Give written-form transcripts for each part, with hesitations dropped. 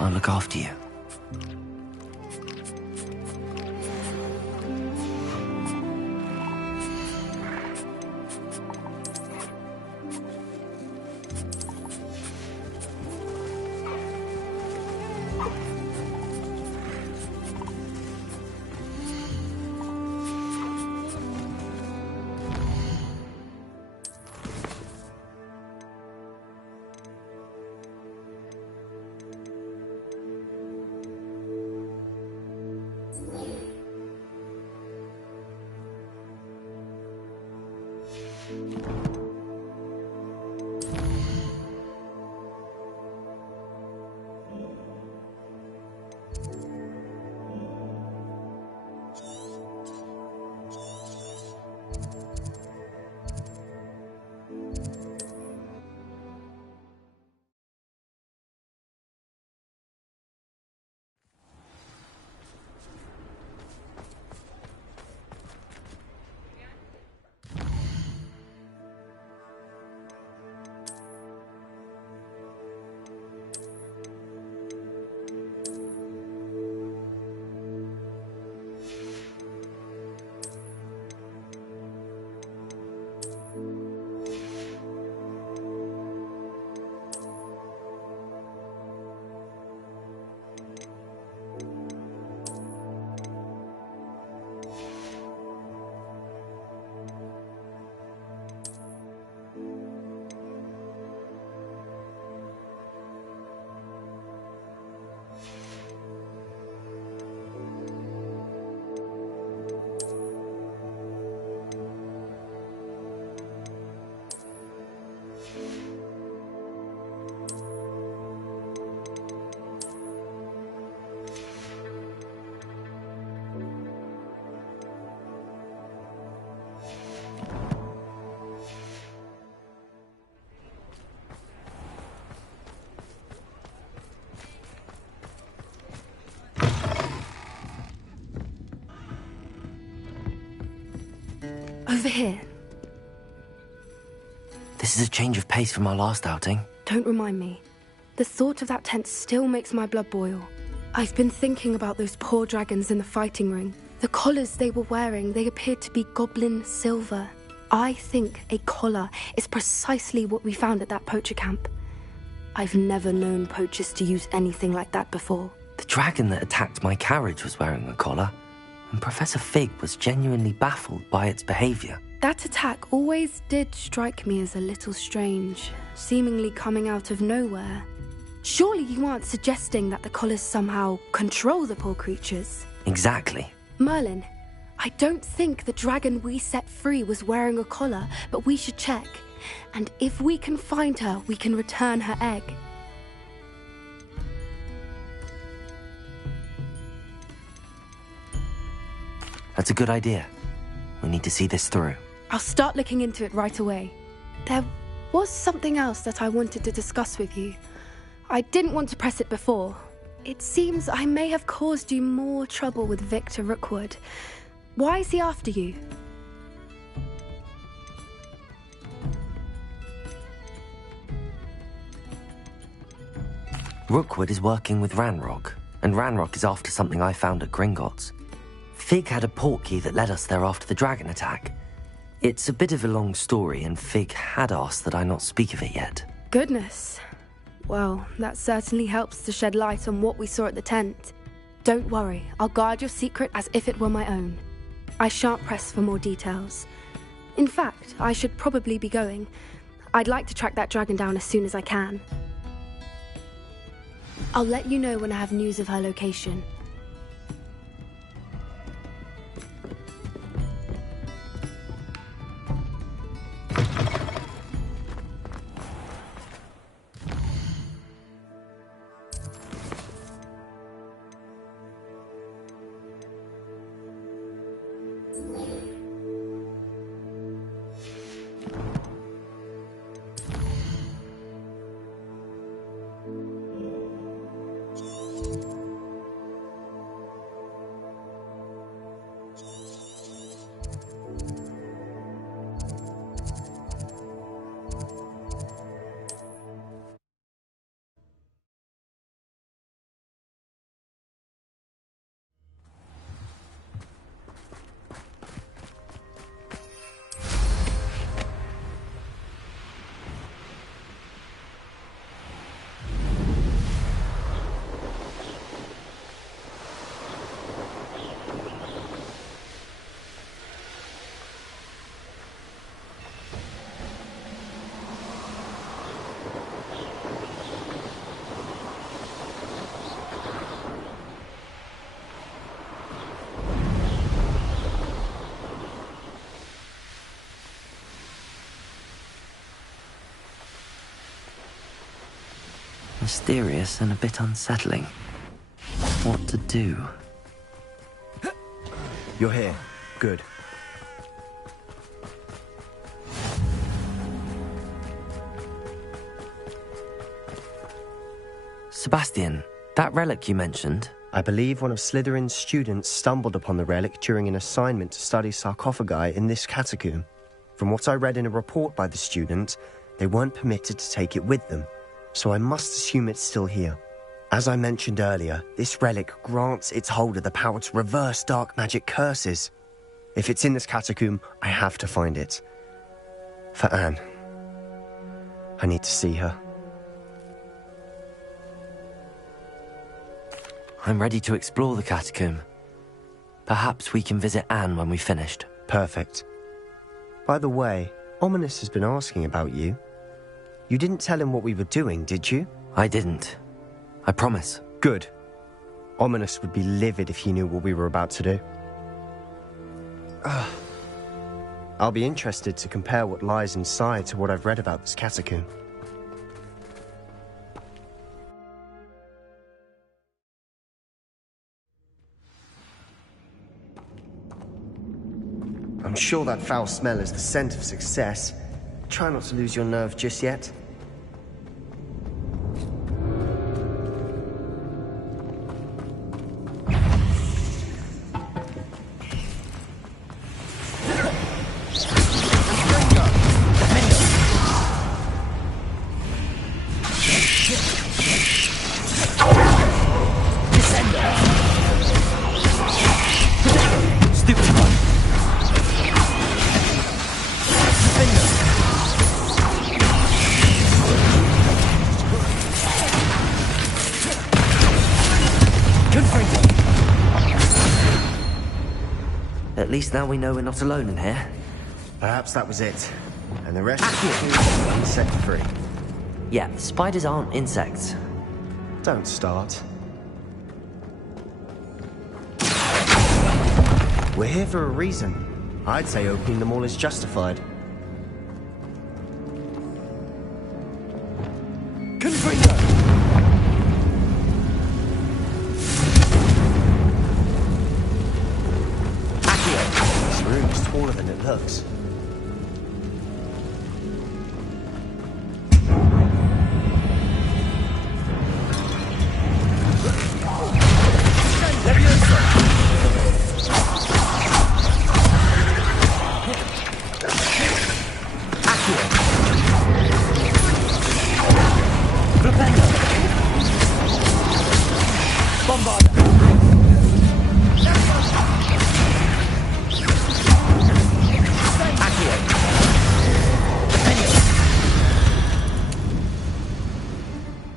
I'll look after you. Over here. This is a change of pace from our last outing. Don't remind me. The thought of that tent still makes my blood boil. I've been thinking about those poor dragons in the fighting ring. The collars they were wearing, they appeared to be goblin silver. I think a collar is precisely what we found at that poacher camp. I've never known poachers to use anything like that before. The dragon that attacked my carriage was wearing a collar, and Professor Fig was genuinely baffled by its behavior. That attack always did strike me as a little strange, seemingly coming out of nowhere. Surely you aren't suggesting that the collars somehow control the poor creatures? Exactly. Merlin, I don't think the dragon we set free was wearing a collar, but we should check. And if we can find her, we can return her egg. That's a good idea. We need to see this through. I'll start looking into it right away. There was something else that I wanted to discuss with you. I didn't want to press it before. It seems I may have caused you more trouble with Victor Rookwood. Why is he after you? Rookwood is working with Ranrock, and Ranrock is after something I found at Gringotts. Fig had a portkey that led us there after the dragon attack. It's a bit of a long story, and Fig had asked that I not speak of it yet. Goodness. Well, that certainly helps to shed light on what we saw at the tent. Don't worry, I'll guard your secret as if it were my own. I shan't press for more details. In fact, I should probably be going. I'd like to track that dragon down as soon as I can. I'll let you know when I have news of her location. Mysterious and a bit unsettling. What to do? You're here. Good. Sebastian, that relic you mentioned. I believe one of Slytherin's students stumbled upon the relic during an assignment to study sarcophagi in this catacomb. From what I read in a report by the student, they weren't permitted to take it with them, so I must assume it's still here. As I mentioned earlier, this relic grants its holder the power to reverse dark magic curses. If it's in this catacomb, I have to find it. For Anne. I need to see her. I'm ready to explore the catacomb. Perhaps we can visit Anne when we've finished. Perfect. By the way, Ominous has been asking about you. You didn't tell him what we were doing, did you? I didn't. I promise. Good. Ominous would be livid if he knew what we were about to do. I'll be interested to compare what lies inside to what I've read about this catacomb. I'm sure that foul smell is the scent of success. Try not to lose your nerve just yet. At least now we know we're not alone in here. Perhaps that was it. And the rest is insect-free. Yeah, spiders aren't insects. Don't start. We're here for a reason. I'd say opening them all is justified. Confringo! This room is taller than it looks.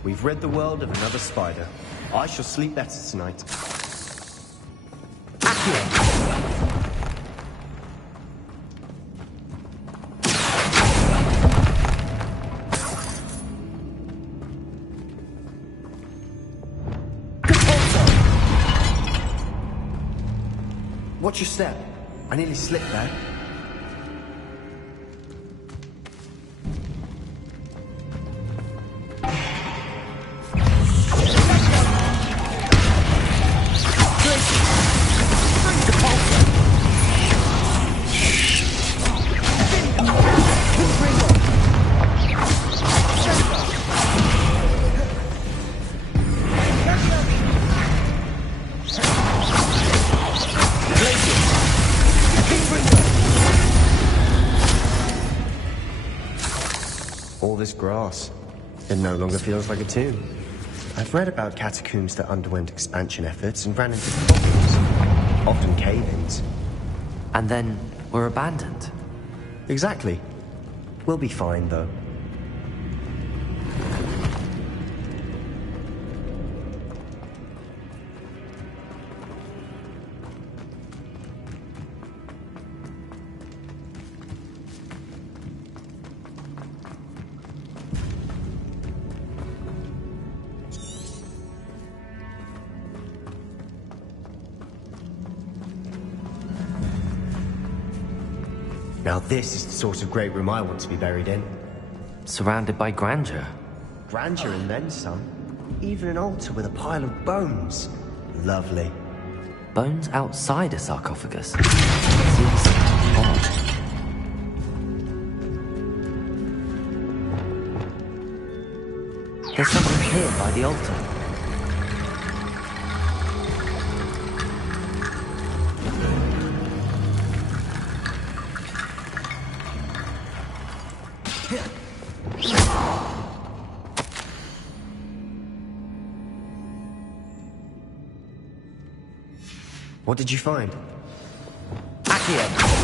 We've rid the world of another spider. I shall sleep better tonight. Watch your step. I nearly slipped there. All this grass. It no longer feels like a tomb. I've read about catacombs that underwent expansion efforts and ran into problems, often cave-ins. And then were abandoned. Exactly. We'll be fine, though. Now this is the sort of great room I want to be buried in. Surrounded by grandeur. Grandeur and then some. even an altar with a pile of bones. Lovely. Bones outside a sarcophagus? Seems odd. There's something here by the altar. What did you find? Accio!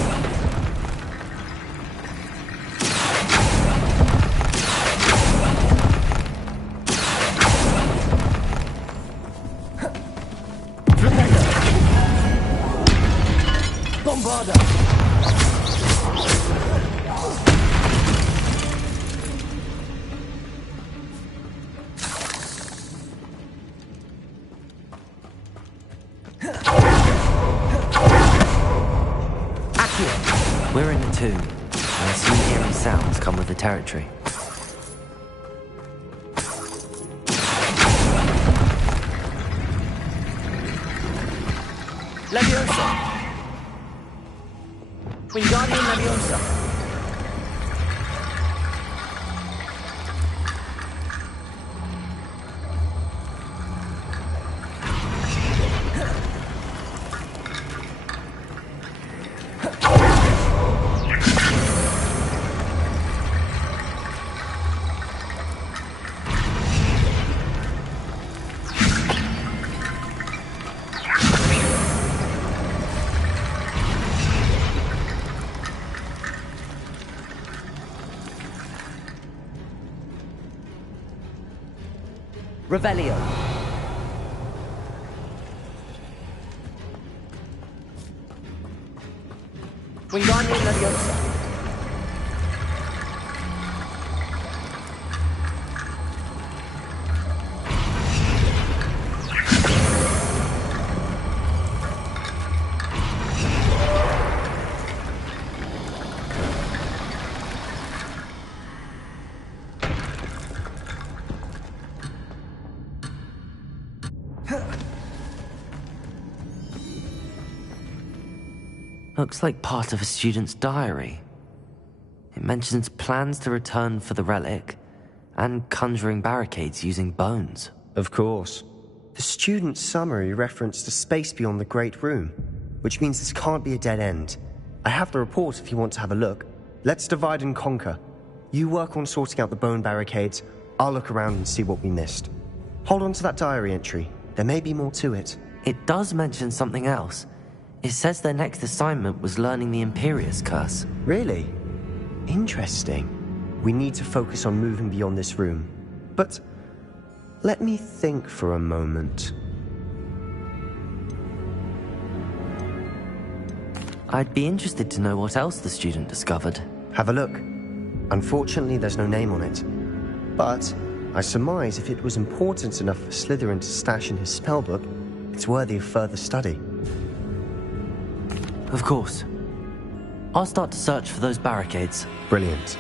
We're in the tomb. I assume eerie sounds come with the territory. Leviosa! Wingardium Leviosa! Revelio. Wingardium Leviosa. Looks like part of a student's diary. It mentions plans to return for the relic and conjuring barricades using bones. Of course. The student's summary referenced a space beyond the Great Room, which means this can't be a dead end. I have the report if you want to have a look. Let's divide and conquer. You work on sorting out the bone barricades, I'll look around and see what we missed. Hold on to that diary entry. There may be more to it. It does mention something else. It says their next assignment was learning the Imperius Curse. Really? Interesting. We need to focus on moving beyond this room. But let me think for a moment. I'd be interested to know what else the student discovered. Have a look. Unfortunately, there's no name on it. But I surmise if it was important enough for Slytherin to stash in his spellbook, it's worthy of further study. Of course. I'll start to search for those barricades. Brilliant.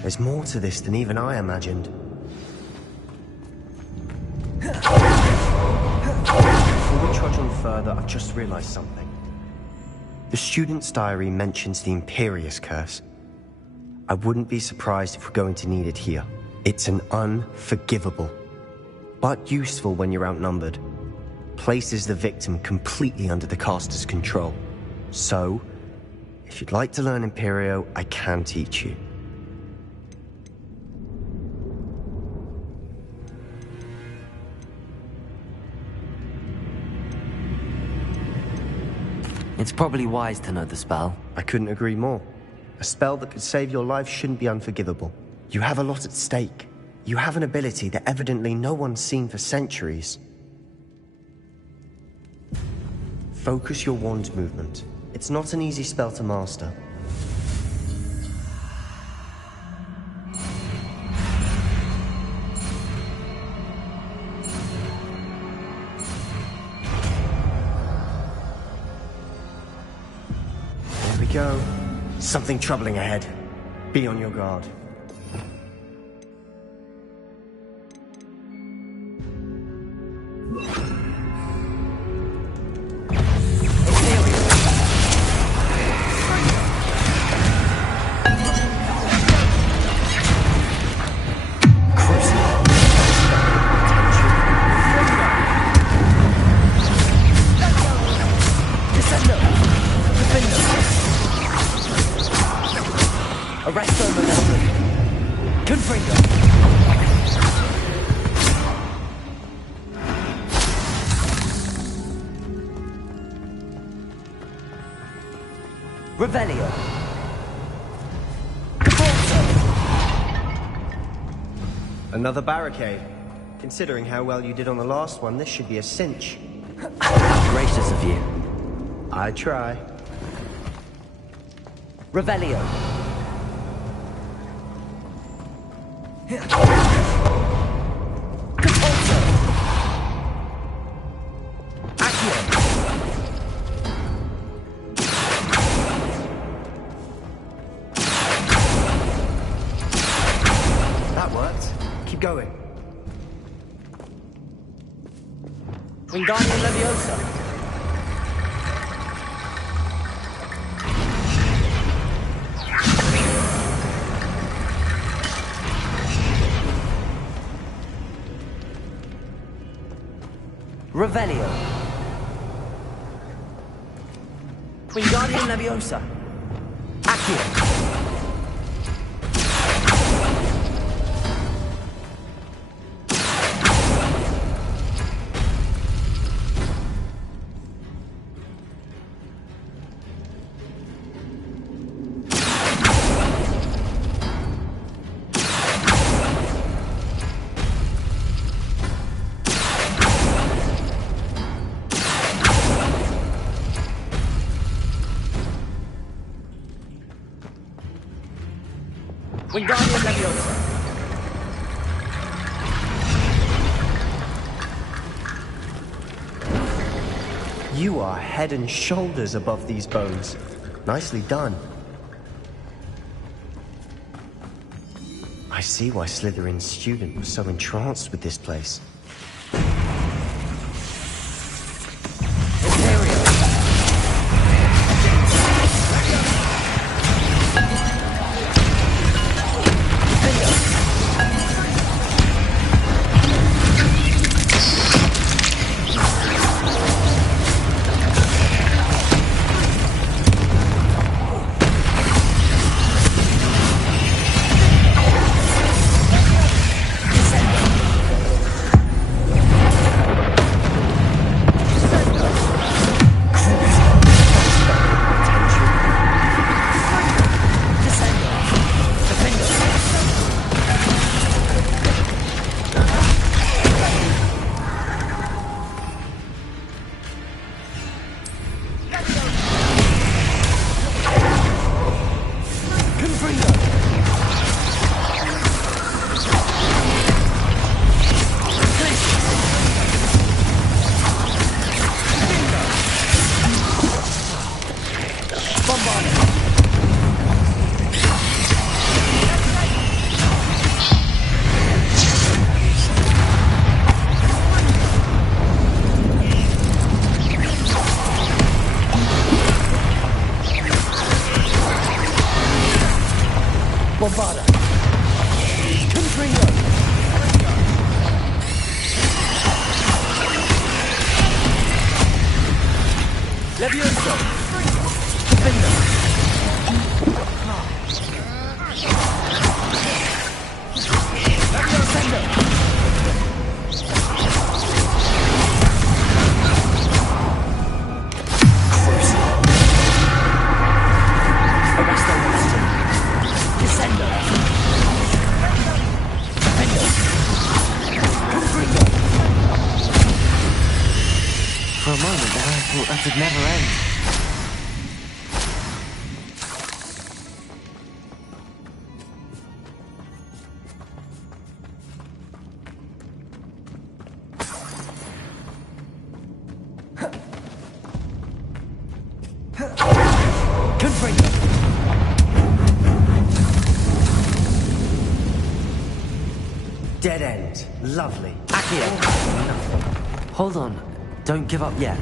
There's more to this than even I imagined. Before we trudge on further, I've just realized something. The student's diary mentions the Imperius Curse. I wouldn't be surprised if we're going to need it here. It's an unforgivable, but useful when you're outnumbered. Places the victim completely under the caster's control. So, if you'd like to learn Imperio, I can teach you. It's probably wise to know the spell. I couldn't agree more. A spell that could save your life shouldn't be unforgivable. You have a lot at stake. You have an ability that evidently no one's seen for centuries. Focus your wand movement. It's not an easy spell to master. we go. Something troubling ahead. Be on your guard. Revelio. Another barricade. Considering how well you did on the last one, this should be a cinch. How gracious of you. I try. Revelio. That worked. Keep going. Wingardium Leviosa. Revelio. Wingardium Leviosa. Accio. Wingardium Leviosa. You are head and shoulders above these bones. Nicely done. I see why Slytherin's student was so entranced with this place. Bombarda. Confringo. Levioso. Defender. Leviosendo. Arresto. Descendo. For a moment there, I thought that would never end. Confringo. Lovely. Accio! Hold on. Don't give up yet.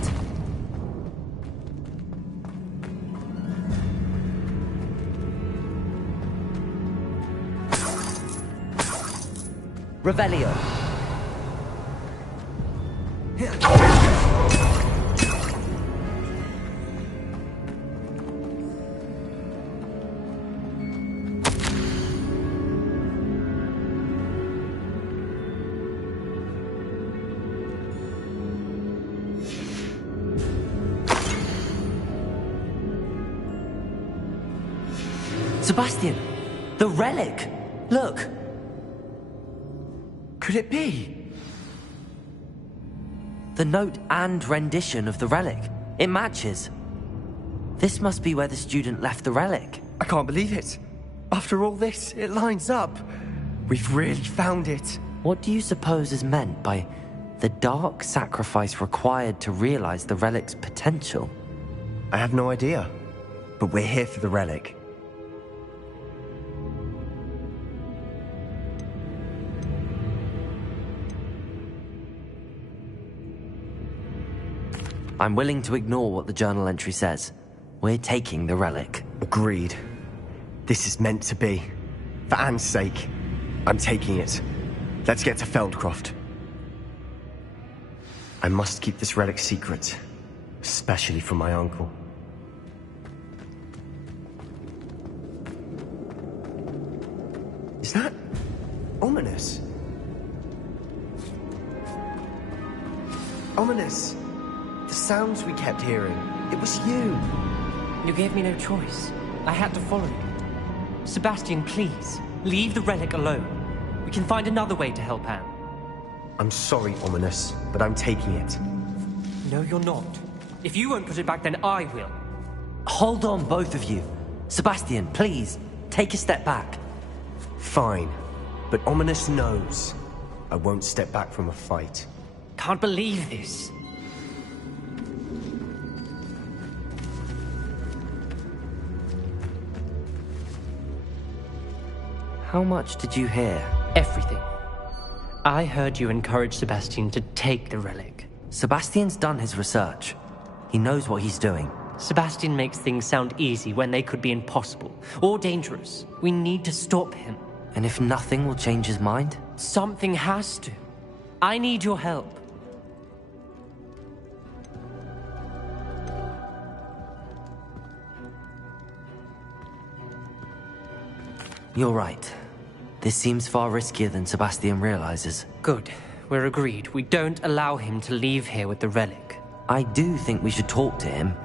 Revelio. Sebastian! The relic! Look! Could it be? The note and rendition of the relic. It matches. This must be where the student left the relic. I can't believe it. After all this, it lines up. We've really found it. What do you suppose is meant by the dark sacrifice required to realize the relic's potential? I have no idea. But we're here for the relic. I'm willing to ignore what the journal entry says. We're taking the relic. Agreed. This is meant to be. For Anne's sake, I'm taking it. Let's get to Feldcroft. I must keep this relic secret, especially from my uncle. Is that ominous? Ominous! The sounds we kept hearing. It was you. You gave me no choice. I had to follow you. Sebastian, please, leave the relic alone. We can find another way to help Anne. I'm sorry, Ominous, but I'm taking it. No, you're not. If you won't put it back, then I will. Hold on, both of you. Sebastian, please, take a step back. Fine, but Ominous knows I won't step back from a fight. Can't believe this. How much did you hear? Everything. I heard you encourage Sebastian to take the relic. Sebastian's done his research. He knows what he's doing. Sebastian makes things sound easy when they could be impossible or dangerous. We need to stop him. And if nothing will change his mind? Something has to. I need your help. You're right. This seems far riskier than Sebastian realizes. Good. We're agreed. We don't allow him to leave here with the relic. I do think we should talk to him,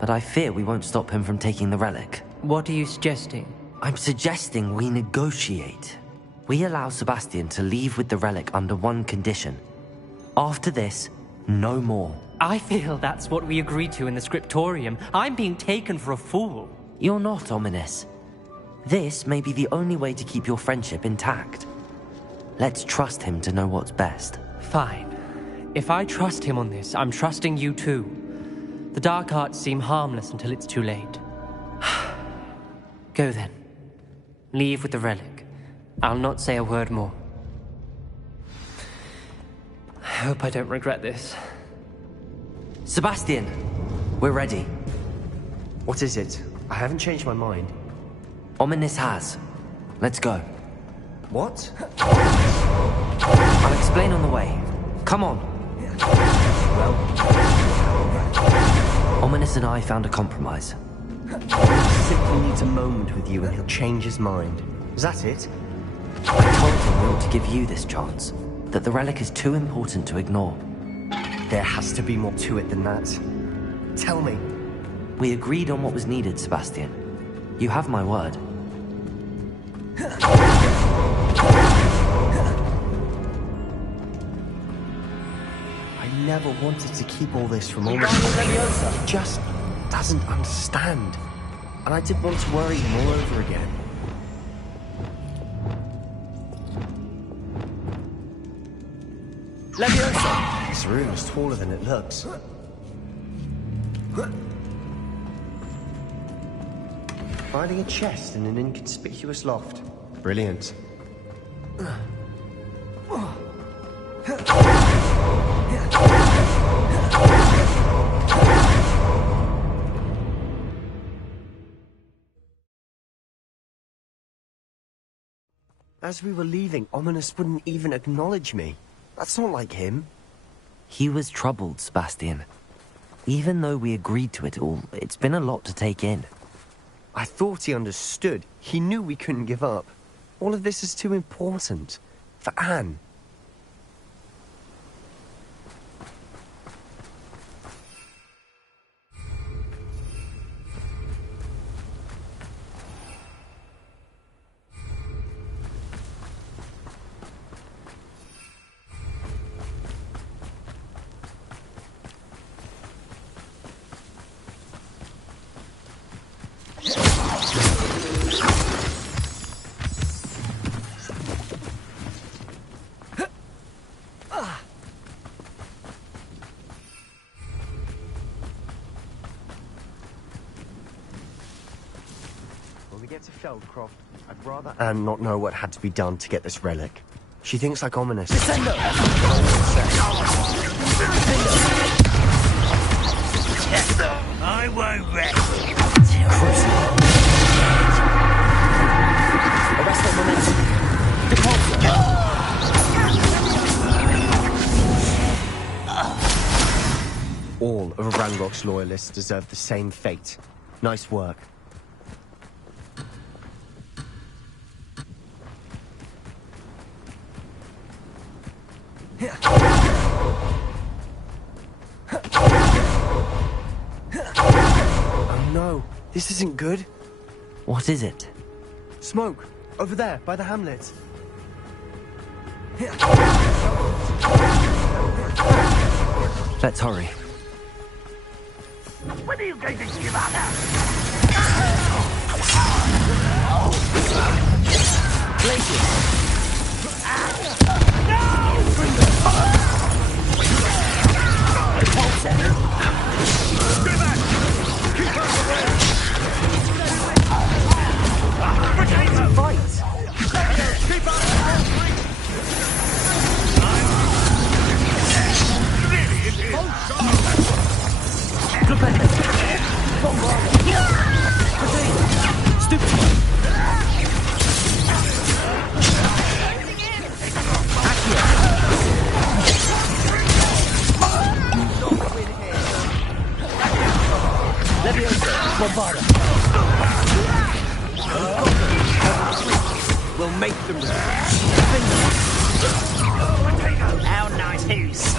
but I fear we won't stop him from taking the relic. What are you suggesting? I'm suggesting we negotiate. We allow Sebastian to leave with the relic under one condition. After this, no more. I feel that's what we agreed to in the scriptorium. I'm being taken for a fool. You're not, Ominous. This may be the only way to keep your friendship intact. Let's trust him to know what's best. Fine. If I trust him on this, I'm trusting you too. The dark arts seem harmless until it's too late. Go then. Leave with the relic. I'll not say a word more. I hope I don't regret this. Sebastian, we're ready. What is it? I haven't changed my mind. Ominous has. Let's go. What? I'll explain on the way. Come on. Well, Ominous and I found a compromise. he simply needs a moment with you and he'll change his mind. Is that it? I told him we ought to give you this chance. That the relic is too important to ignore. There has to be more to it than that. Tell me. We agreed on what was needed, Sebastian. You have my word. I never wanted to keep all this from Ominous. He just doesn't understand. And I didn't want to worry him all over again. Leviosa! This room is taller than it looks. Finding a chest in an inconspicuous loft. Brilliant. As we were leaving, Ominous wouldn't even acknowledge me. That's not like him. He was troubled, Sebastian. Even though we agreed to it all, it's been a lot to take in. I thought he understood. He knew we couldn't give up. All of this is too important. For Anne. When we get to Feldcroft, I'd rather Anne not know what had to be done to get this relic. She thinks like Ominous. Descendo! I won't rest. Arrest that momentum. Depart. All of Ranrock's loyalists deserve the same fate. Nice work. Oh no, this isn't good. What is it? Smoke, over there, by the hamlet. Let's hurry. When are you going to give up? We'll make them. How nice who's?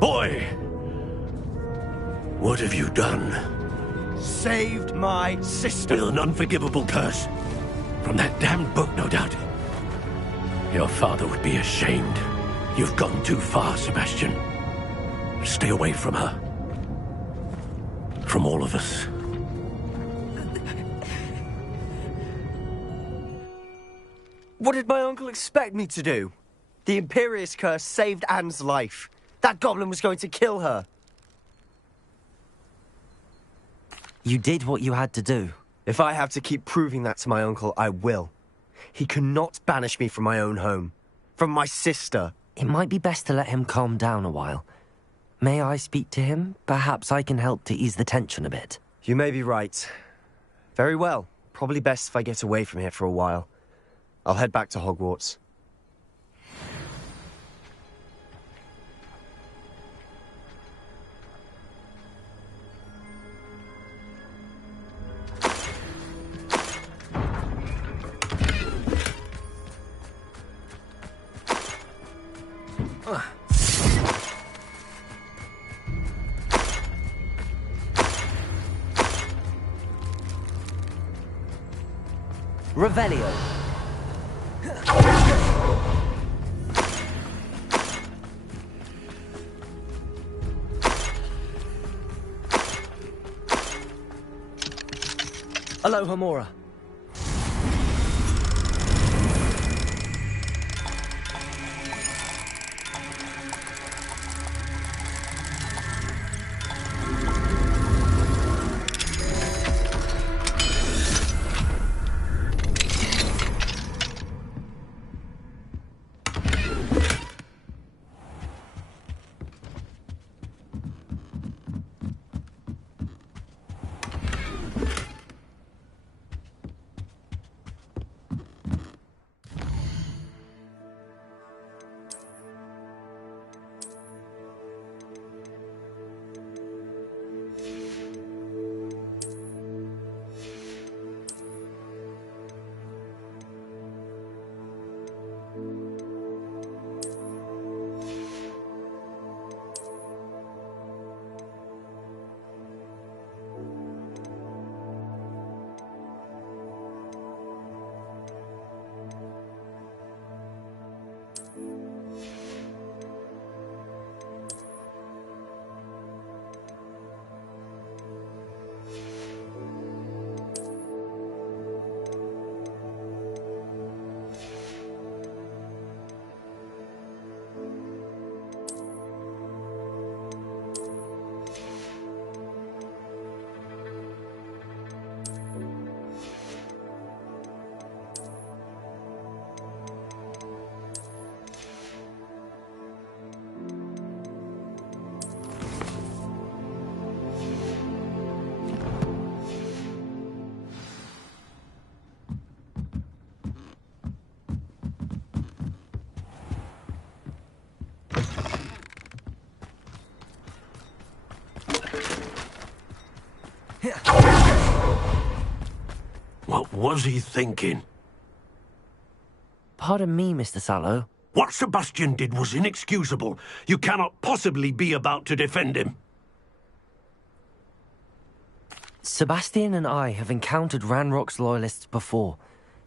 Boy! What have you done? Saved my sister. With an unforgivable curse. From that damned book, no doubt. Your father would be ashamed. You've gone too far, Sebastian. Stay away from her. From all of us. What did my uncle expect me to do? The Imperious curse saved Anne's life. That goblin was going to kill her. You did what you had to do. If I have to keep proving that to my uncle, I will. He cannot banish me from my own home. From my sister. It might be best to let him calm down a while. May I speak to him? Perhaps I can help to ease the tension a bit. You may be right. Very well. Probably best if I get away from here for a while. I'll head back to Hogwarts. Revelio. Aloha Mora. What was he thinking? Pardon me, Mr. Sallow. What Sebastian did was inexcusable. You cannot possibly be about to defend him. Sebastian and I have encountered Ranrock's loyalists before.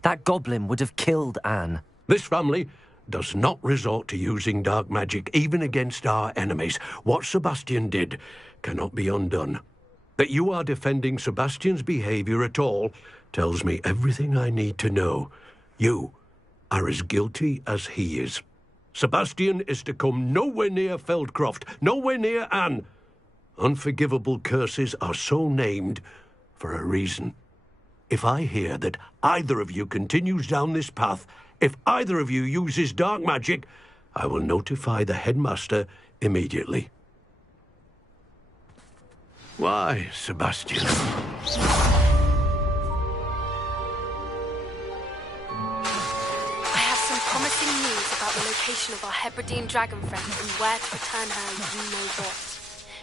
That goblin would have killed Anne. This family does not resort to using dark magic, even against our enemies. What Sebastian did cannot be undone. That you are defending Sebastian's behavior at all tells me everything I need to know. You are as guilty as he is. Sebastian is to come nowhere near Feldcroft, nowhere near Anne. Unforgivable curses are so named for a reason. If I hear that either of you continues down this path, if either of you uses dark magic, I will notify the headmaster immediately. Why, Sebastian? I have some promising news about the location of our Hebridean dragon friend and where to return her you-know-what.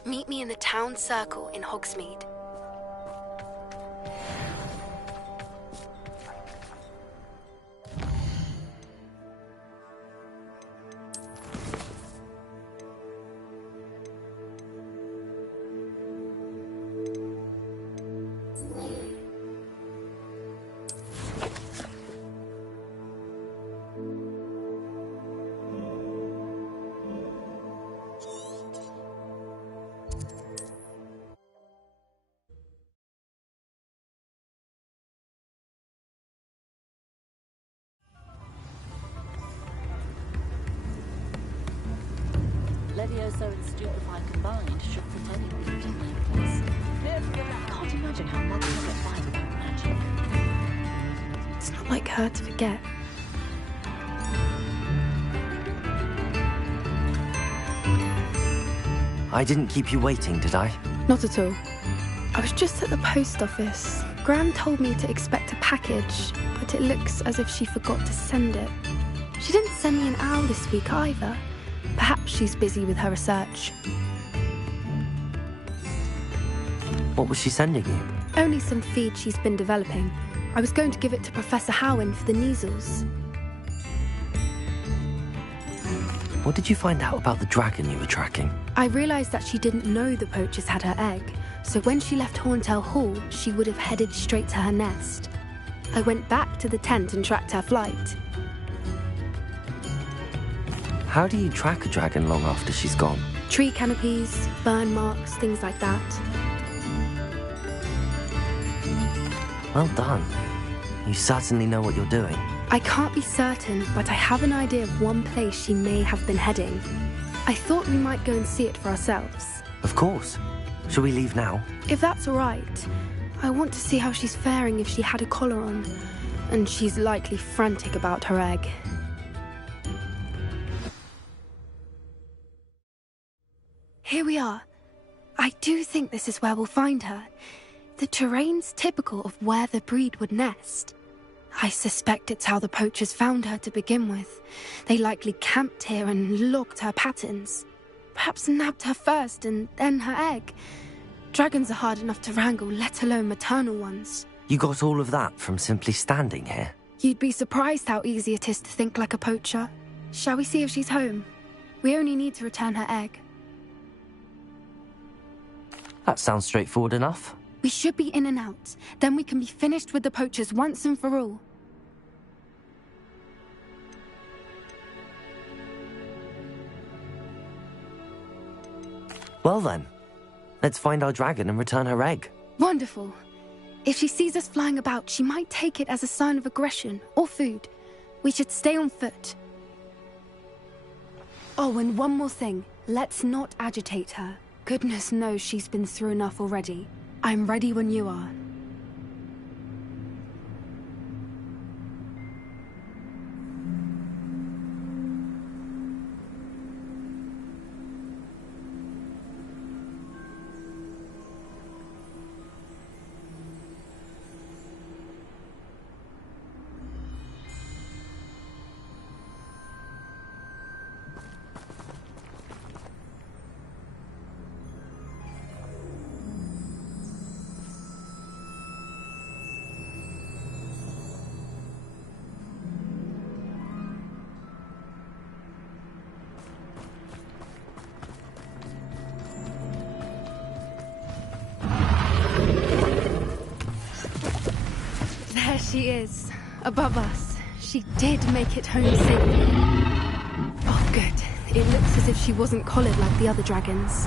Meet me in the town circle in Hogsmeade. Levioso and Stupefy combined should put any weed in their place. I can't imagine how Mother will get by without magic. It's not like her to forget. I didn't keep you waiting, did I? Not at all. I was just at the post office. Gran told me to expect a package, but it looks as if she forgot to send it. She didn't send me an owl this week either. Perhaps she's busy with her research. What was she sending you? Only some feed she's been developing. I was going to give it to Professor Howin for the measles. What did you find out about the dragon you were tracking? I realised that she didn't know the poachers had her egg, so when she left Horntail Hall, she would have headed straight to her nest. I went back to the tent and tracked her flight. How do you track a dragon long after she's gone? Tree canopies, burn marks, things like that. Well done. You certainly know what you're doing. I can't be certain, but I have an idea of one place she may have been heading. I thought we might go and see it for ourselves. Of course. Shall we leave now? If that's all right. I want to see how she's faring if she had a collar on. And she's likely frantic about her egg. Here we are. I do think this is where we'll find her. The terrain's typical of where the breed would nest. I suspect it's how the poachers found her to begin with. They likely camped here and logged her patterns. Perhaps nabbed her first and then her egg. Dragons are hard enough to wrangle, let alone maternal ones. You got all of that from simply standing here? You'd be surprised how easy it is to think like a poacher. Shall we see if she's home? We only need to return her egg. That sounds straightforward enough. We should be in and out. Then we can be finished with the poachers once and for all. Well then, let's find our dragon and return her egg. Wonderful. If she sees us flying about, she might take it as a sign of aggression or food. We should stay on foot. Oh, and one more thing. Let's not agitate her. Goodness knows she's been through enough already. I'm ready when you are. There she is, above us. She did make it home safely. Oh, good. It looks as if she wasn't collared like the other dragons.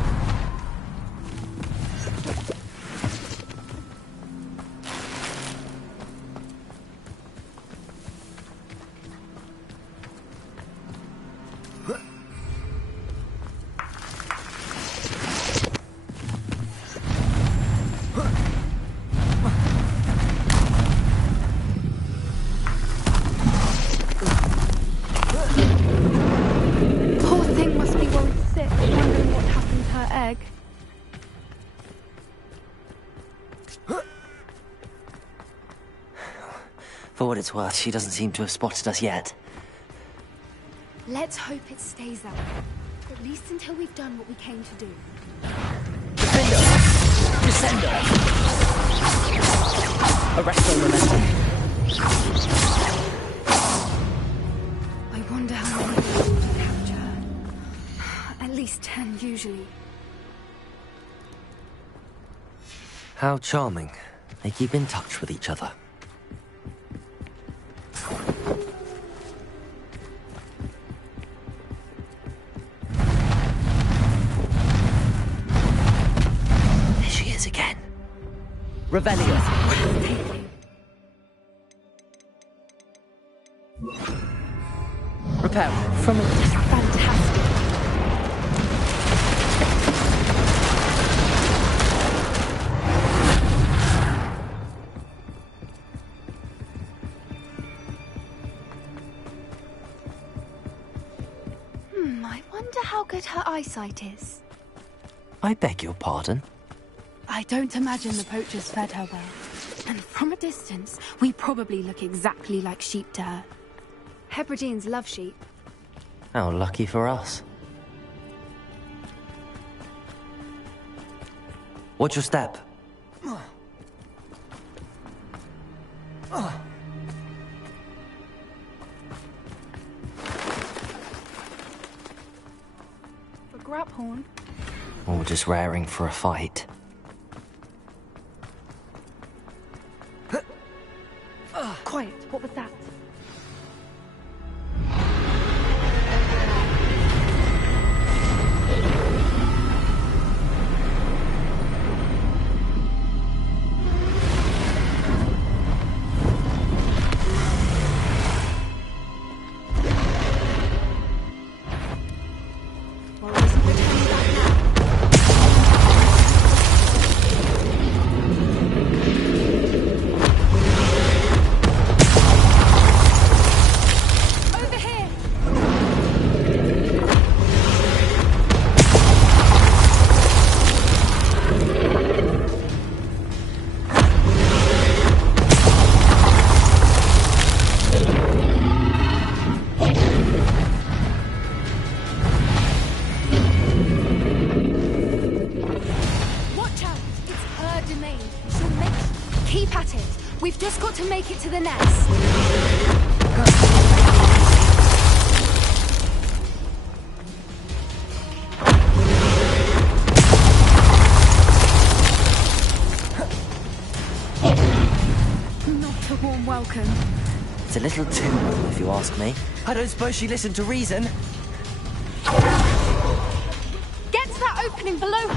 For what it's worth, she doesn't seem to have spotted us yet. Let's hope it stays that way. At least until we've done what we came to do. Defender! Descender! Arrest all momentum. I wonder how many we need to capture. At least 10 usually. How charming. They keep in touch with each other. There she is again. Revelio. Repair. From a fantastic. I wonder how good her eyesight is. I beg your pardon? I don't imagine the poachers fed her well. And from a distance, we probably look exactly like sheep to her. Hebrideans love sheep. How lucky for us. Watch your step. A grab horn? Or just raring for a fight. Quiet, what was that? Well, isn't returning back now? Over here! Watch out! It's her domain. She'll make it. Keep at it. We've just got to make it to the nest. Not a warm welcome. It's a little too warm, if you ask me. I don't suppose she listened to reason. Get to that opening below.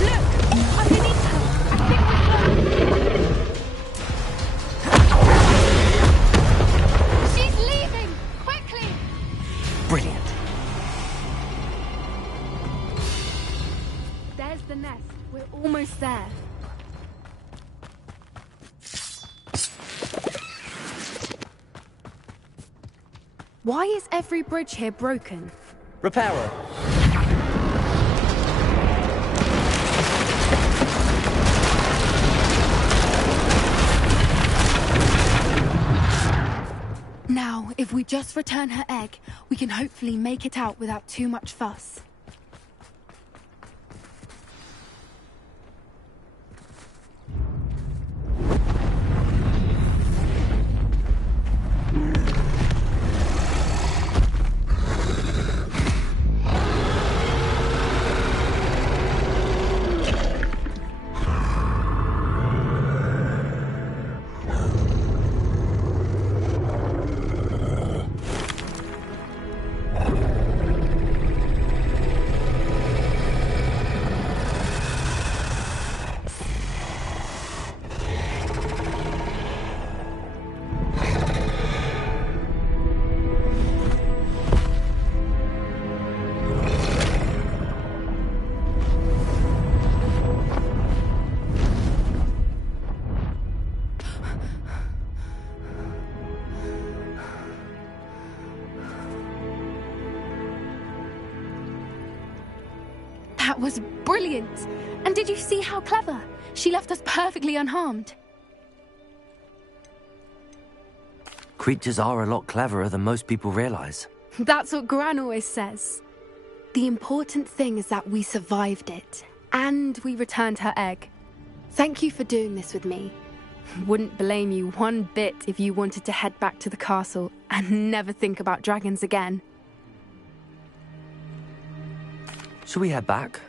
Look! Underneath her. I think we're close. She's leaving! Quickly! Brilliant. There's the nest. We're almost there. Why is every bridge here broken? Repairer. Now, if we just return her egg, we can hopefully make it out without too much fuss. That was brilliant! And did you see how clever? She left us perfectly unharmed. Creatures are a lot cleverer than most people realize. That's what Gran always says. The important thing is that we survived it, and we returned her egg. Thank you for doing this with me. Wouldn't blame you one bit if you wanted to head back to the castle and never think about dragons again. Shall we head back?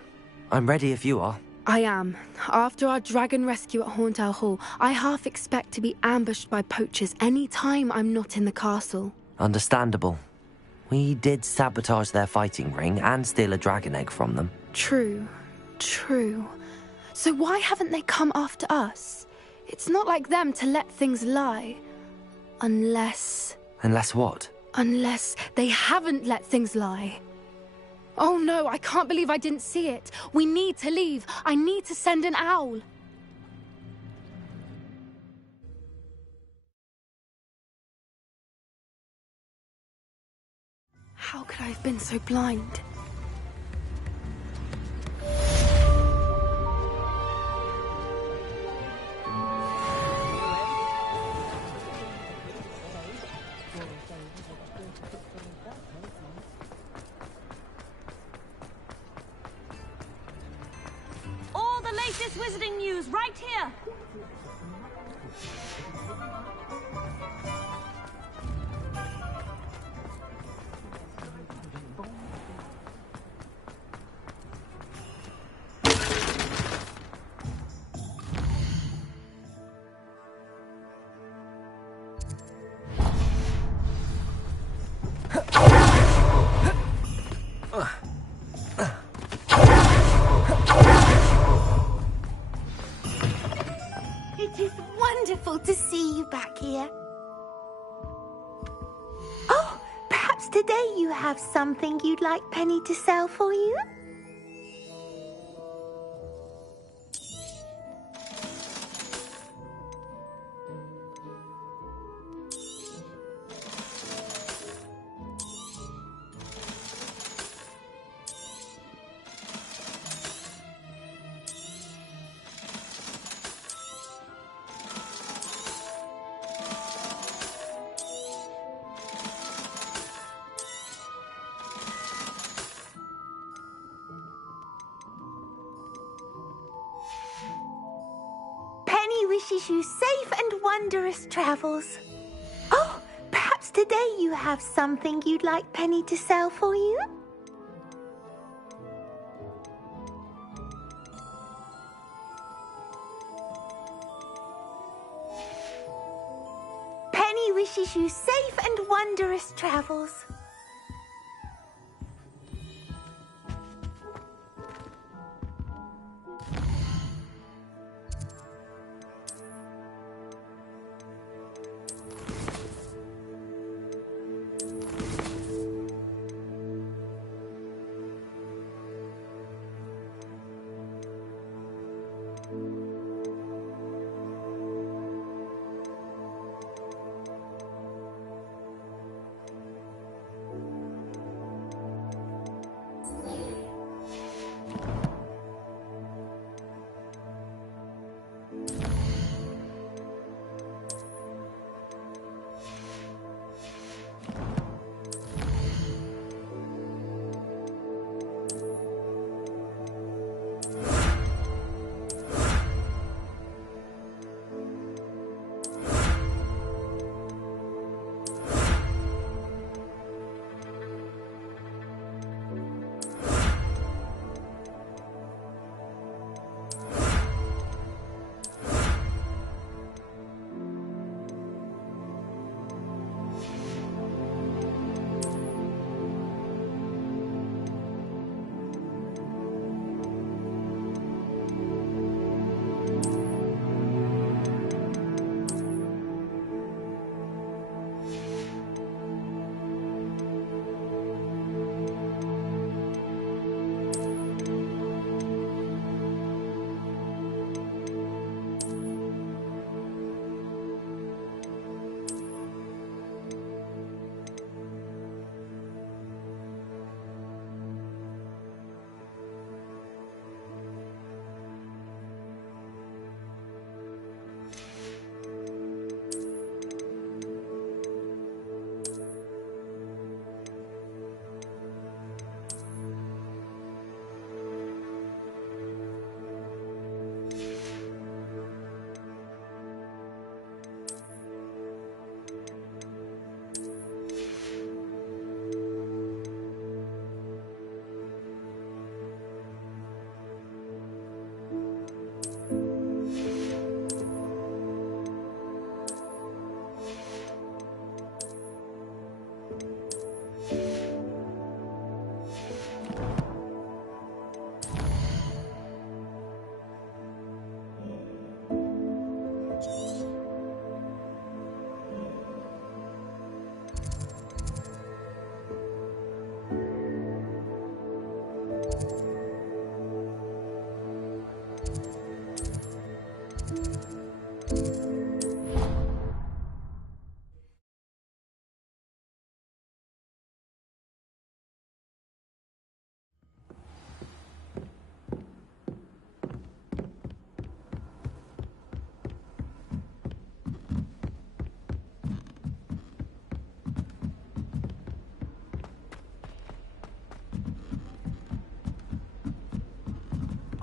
I'm ready if you are. I am. After our dragon rescue at Hauntel Hall, I half expect to be ambushed by poachers any time I'm not in the castle. Understandable. We did sabotage their fighting ring and steal a dragon egg from them. True. So why haven't they come after us? It's not like them to let things lie. Unless what? Unless they haven't let things lie. Oh no, I can't believe I didn't see it. We need to leave. I need to send an owl. How could I have been so blind? All the latest wizarding news right here. It is wonderful to see you back here. Oh, perhaps today you have something you'd like Penny to sell for you? Penny wishes you safe and wondrous travels. Oh, perhaps today you have something you'd like Penny to sell for you? Penny wishes you safe and wondrous travels.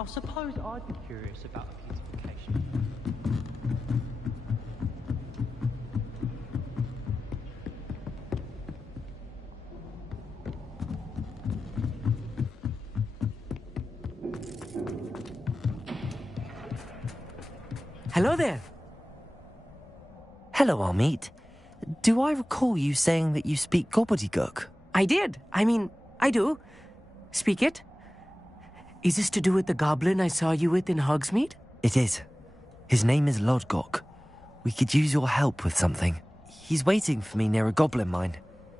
I suppose I'd be curious about the beautification. Hello there. Hello, Amit. Do I recall you saying that you speak gobbledygook? I did. I do. Speak it. Is this to do with the goblin I saw you with in Hogsmeade? It is. His name is Lodgok. We could use your help with something. He's waiting for me near a goblin mine.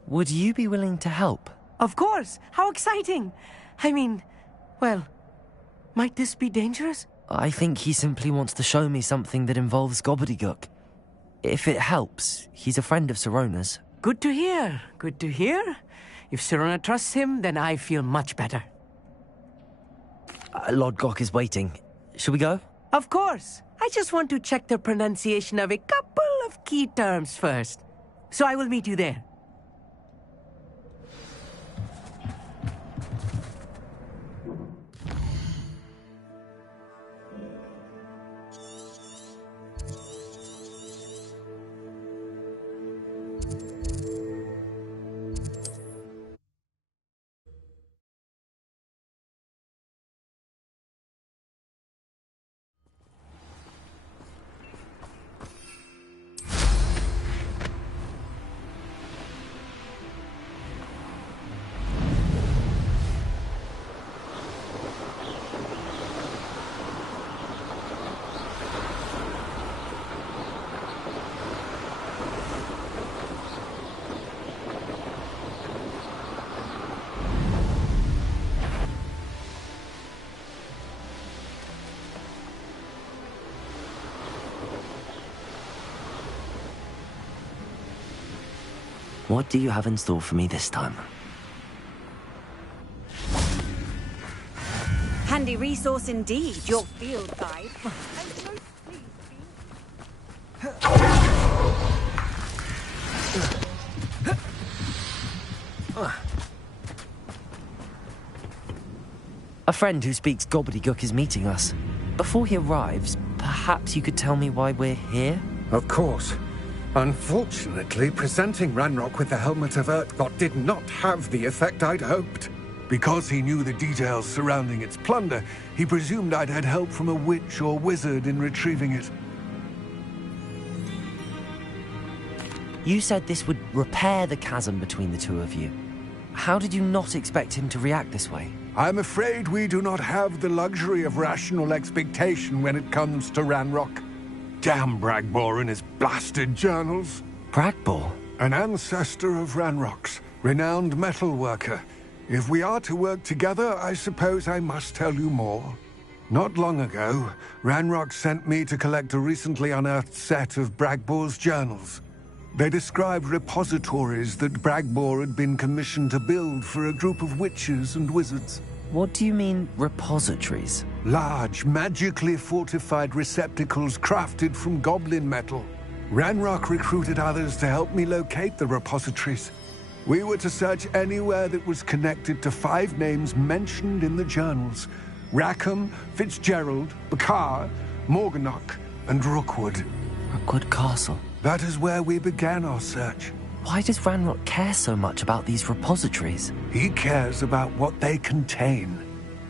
Would you be willing to help? Of course. How exciting. Well, might this be dangerous? I think he simply wants to show me something that involves gobbledygook. If it helps, he's a friend of Sirona's. Good to hear. Good to hear. If Sirona trusts him, then I feel much better. Lodgok is waiting. Shall we go? Of course. I just want to check the pronunciation of a couple of key terms first. So I will meet you there. What do you have in store for me this time? Handy resource indeed, your field guide. A friend who speaks gobbledygook is meeting us. Before he arrives, perhaps you could tell me why we're here? Of course. Unfortunately, presenting Ranrock with the Helmet of Urtkot did not have the effect I'd hoped. Because he knew the details surrounding its plunder, he presumed I'd had help from a witch or wizard in retrieving it. You said this would repair the chasm between the two of you. How did you not expect him to react this way? I'm afraid we do not have the luxury of rational expectation when it comes to Ranrock. Damn Bragbor and his blasted journals. Bragbor? An ancestor of Ranrock's, renowned metalworker. If we are to work together, I suppose I must tell you more. Not long ago, Ranrock sent me to collect a recently unearthed set of Bragbor's journals. They described repositories that Bragbor had been commissioned to build for a group of witches and wizards. What do you mean, repositories? Large, magically fortified receptacles crafted from goblin metal. Ranrock recruited others to help me locate the repositories. We were to search anywhere that was connected to 5 names mentioned in the journals: Rackham, Fitzgerald, Bakar, Morganach, and Rookwood. Rookwood Castle. That is where we began our search. Why does Ranrock care so much about these repositories? He cares about what they contain.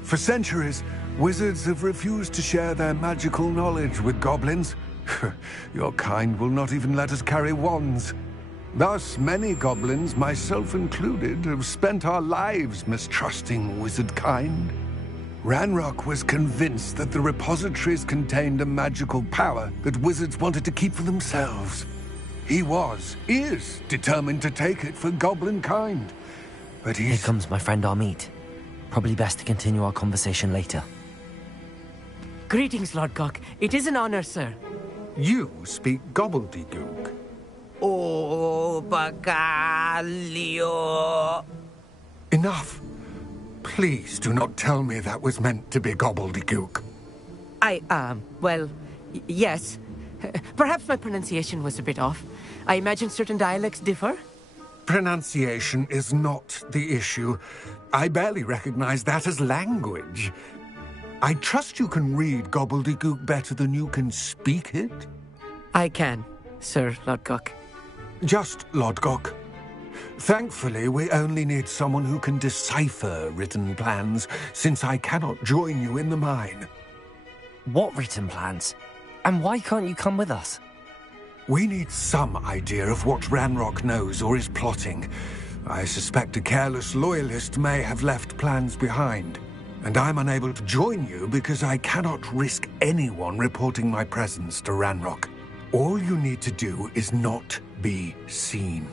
For centuries, wizards have refused to share their magical knowledge with goblins. Your kind will not even let us carry wands. Thus, many goblins, myself included, have spent our lives mistrusting wizard kind. Ranrock was convinced that the repositories contained a magical power that wizards wanted to keep for themselves. He is determined to take it for goblin kind. But Here comes my friend Amit. Probably best to continue our conversation later. Greetings, Lodgok. It is an honor, sir. You speak gobbledygook. Oh, Bagalio. Enough. Please do not tell me that was meant to be gobbledygook. Yes. Perhaps my pronunciation was a bit off. I imagine certain dialects differ. Pronunciation is not the issue. I barely recognize that as language. I trust you can read gobbledygook better than you can speak it? I can, Sir Lodgok. Just Lodgok. Thankfully, we only need someone who can decipher written plans, since I cannot join you in the mine. What written plans? And why can't you come with us? We need some idea of what Ranrock knows or is plotting. I suspect a careless loyalist may have left plans behind. And I'm unable to join you because I cannot risk anyone reporting my presence to Ranrock. All you need to do is not be seen,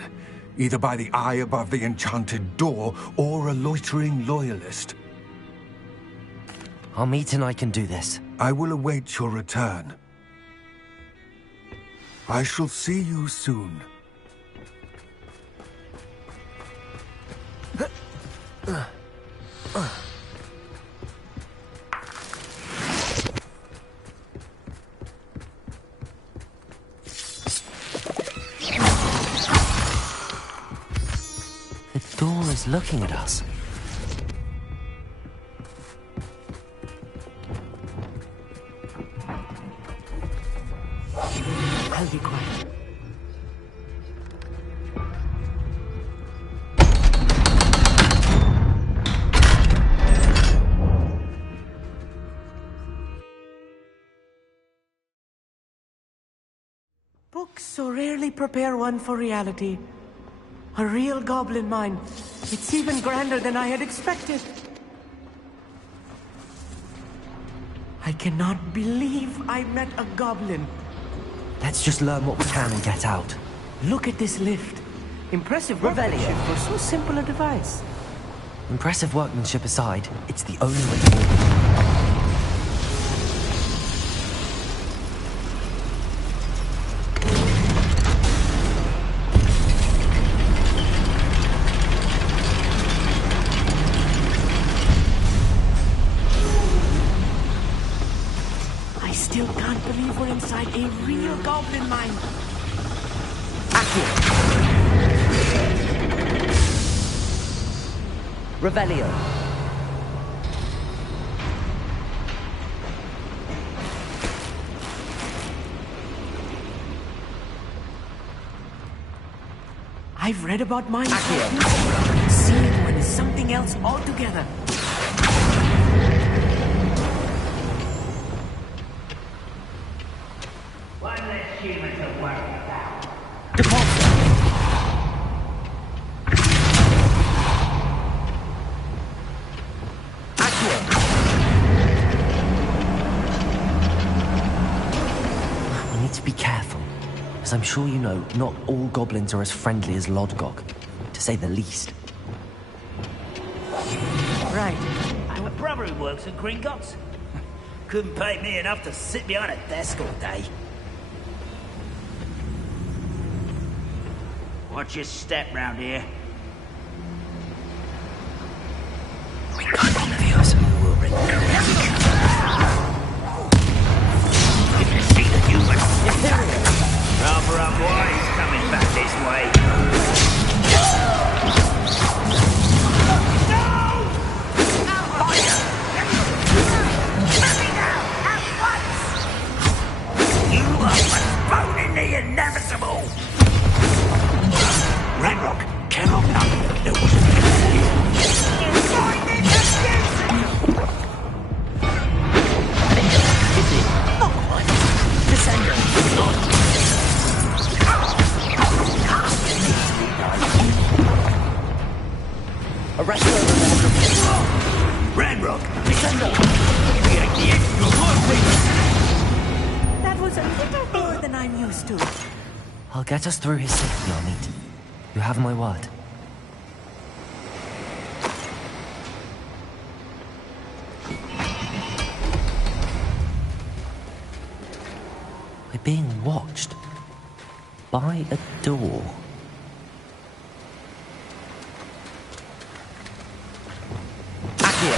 either by the eye above the enchanted door or a loitering loyalist. Our meet and I can do this. I will await your return. I shall see you soon. The door is looking at us. I'll be quiet. Books so rarely prepare one for reality. A real goblin mine. It's even grander than I had expected. I cannot believe I met a goblin. Let's just learn what we can and get out. Look at this lift. Impressive workmanship for so simple a device. Impressive workmanship aside, it's the only way forward. I still can't believe we're inside a real goblin mine. Accio! Revelio! I've read about mines. Accio! Seeing one is something else altogether. One less human to worry about. Departure! We need to be careful, as I'm sure you know, not all goblins are as friendly as Lodgok, to say the least. Right. I have a brother who works at Gringotts. Couldn't pay me enough to sit behind a desk all day. Watch your step round here. We can't confuse who will ring. You can see the human. Rather unwise coming back this way. You are postponing the inevitable! Ranrock cannot know there was You find it confusing! Arrest her! Ranrock, descend! We ain't the end of your life, That was a little more than I'm used to. I'll get us through his safety, Arneet. You have my word. We're being watched. By a door. Accio!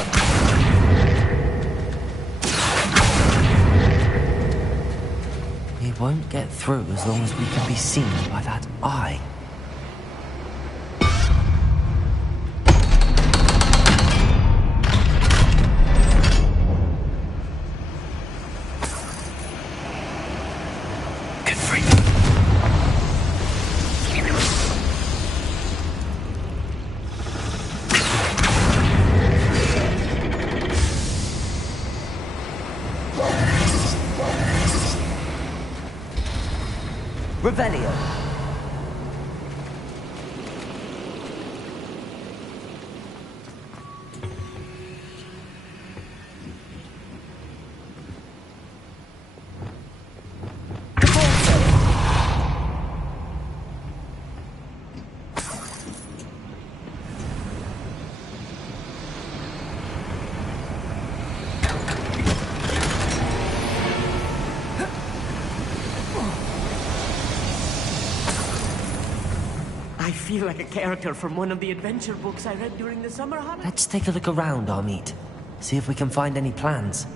We won't get through as long as we can be seen by that eye. Revelio. I feel like a character from one of the adventure books I read during the summer holiday. Let's take a look around, Amit. See if we can find any plans.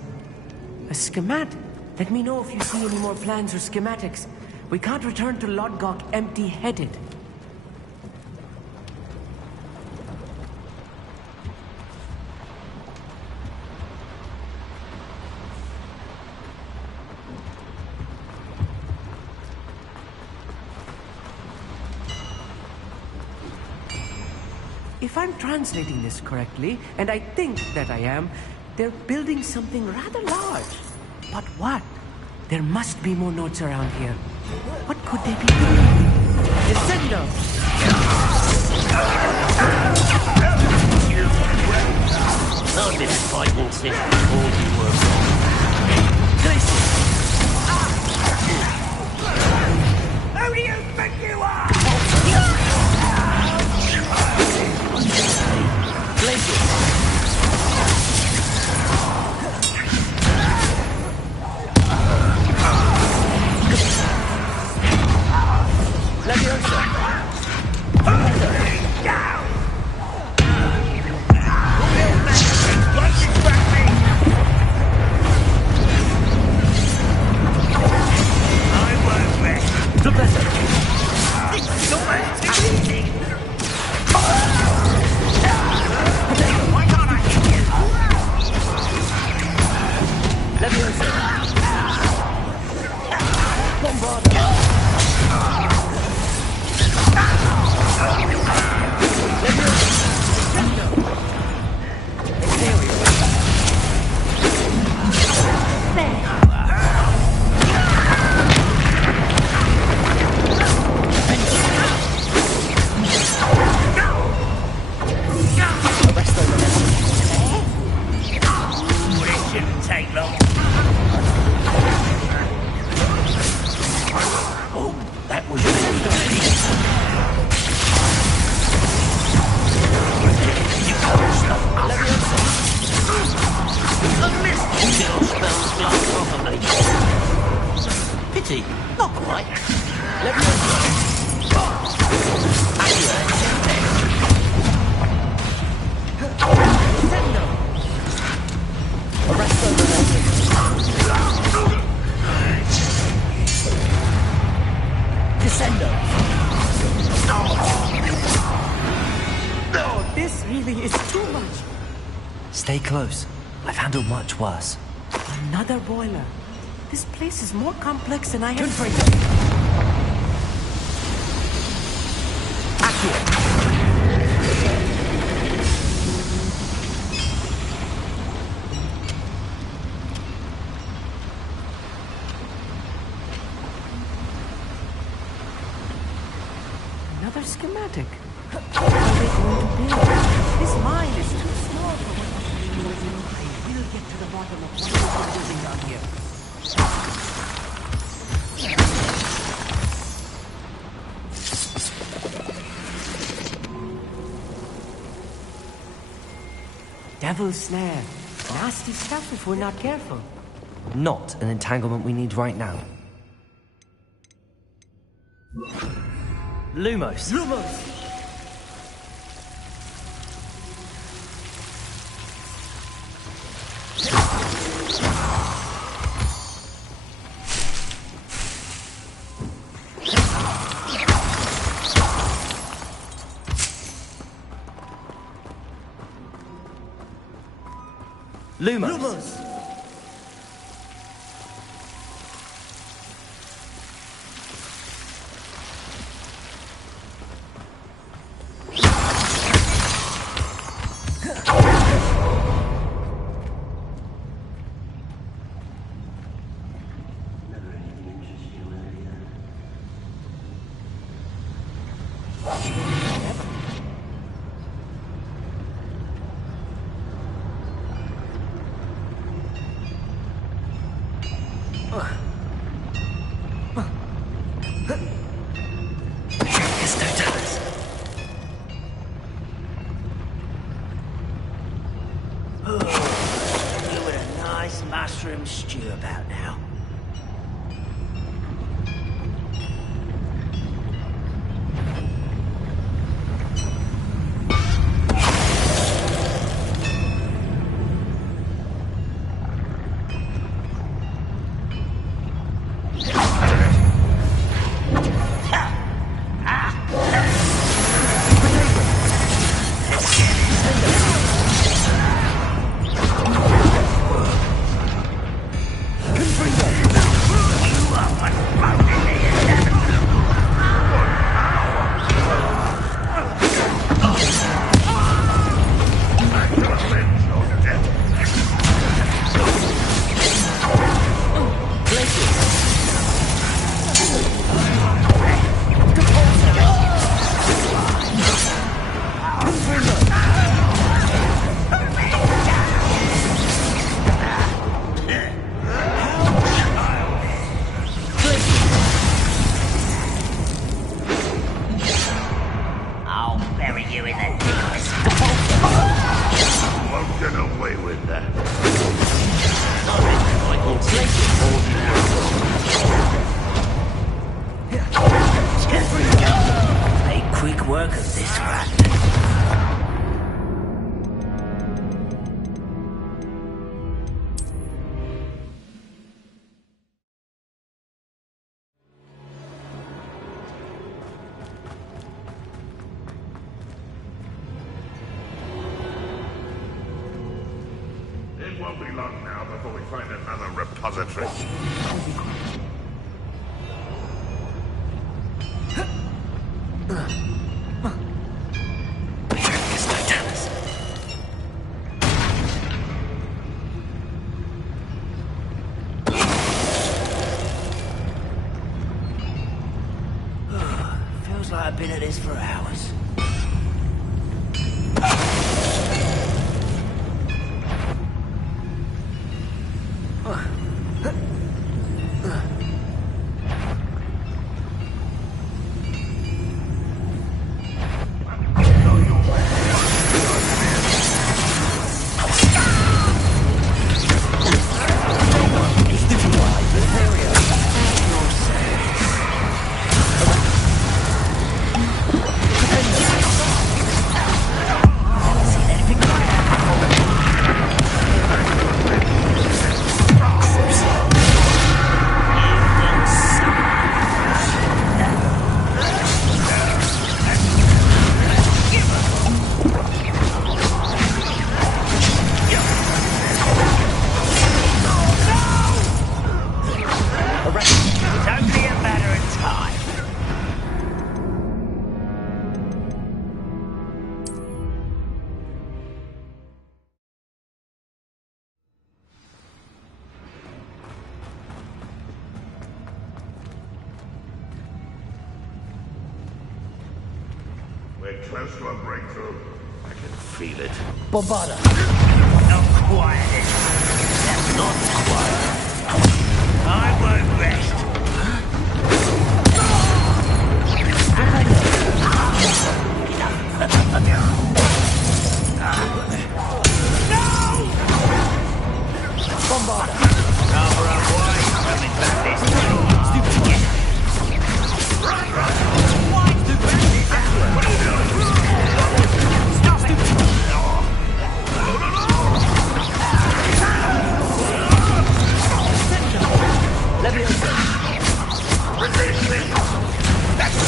A schematic? Let me know if you see any more plans or schematics. We can't return to Lodgok empty-headed. If I'm translating this correctly, and I think that I am, they're building something rather large. But what? There must be more notes around here. What could they be doing? Descendo! I've been fighting since before you were born. Who do you think you are? Stay close. I've handled much worse. Another boiler. This place is more complex than I had. Another schematic. What are they going to build? This mine is too small for what they're doing. I will get to the bottom of what they're building down here. Devil's snare. Nasty stuff if we're not careful. Not an entanglement we need right now. Lumos! Lumos! Lumos! Lumos! You with a nice mushroom stew about now. It won't be long now before we find another repository. Feels like I've been at this for hours. We're close to a breakthrough. I can feel it. Bombarda! Not quiet. That's not quiet. I won't rest. No! Bombarda! Rather unwise coming back this way. Stupid. Right. That's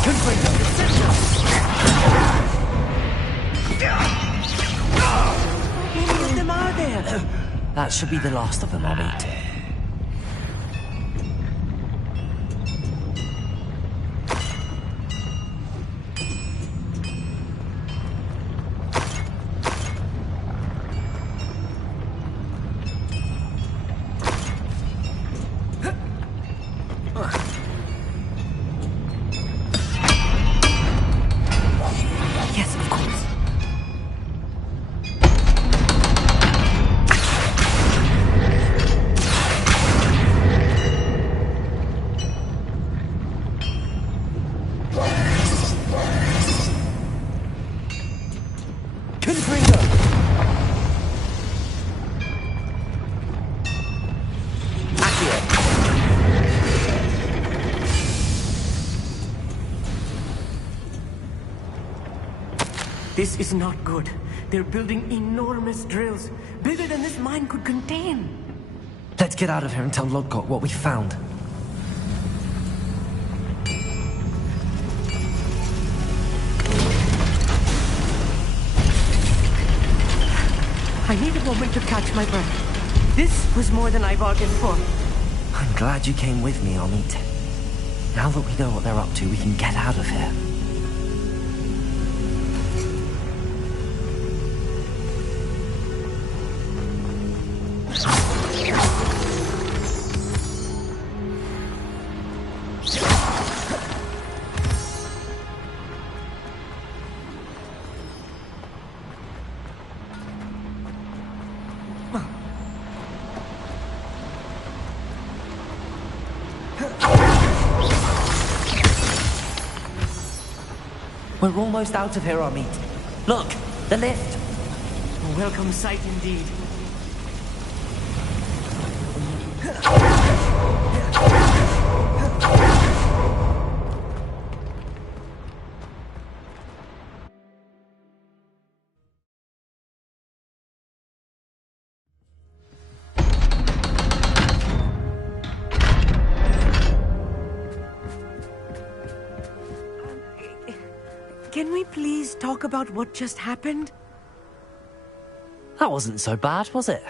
How many of them are there? That should be the last of them, I'll meet. Yes, of course. This is not good. They're building enormous drills, bigger than this mine could contain. Let's get out of here and tell Lodgok what we found. I need a moment to catch my breath. This was more than I bargained for. I'm glad you came with me, Amit. Now that we know what they're up to, we can get out of here. We're almost out of here, Amit. Look, the lift. A welcome sight indeed. Can we please talk about what just happened? That wasn't so bad, was it?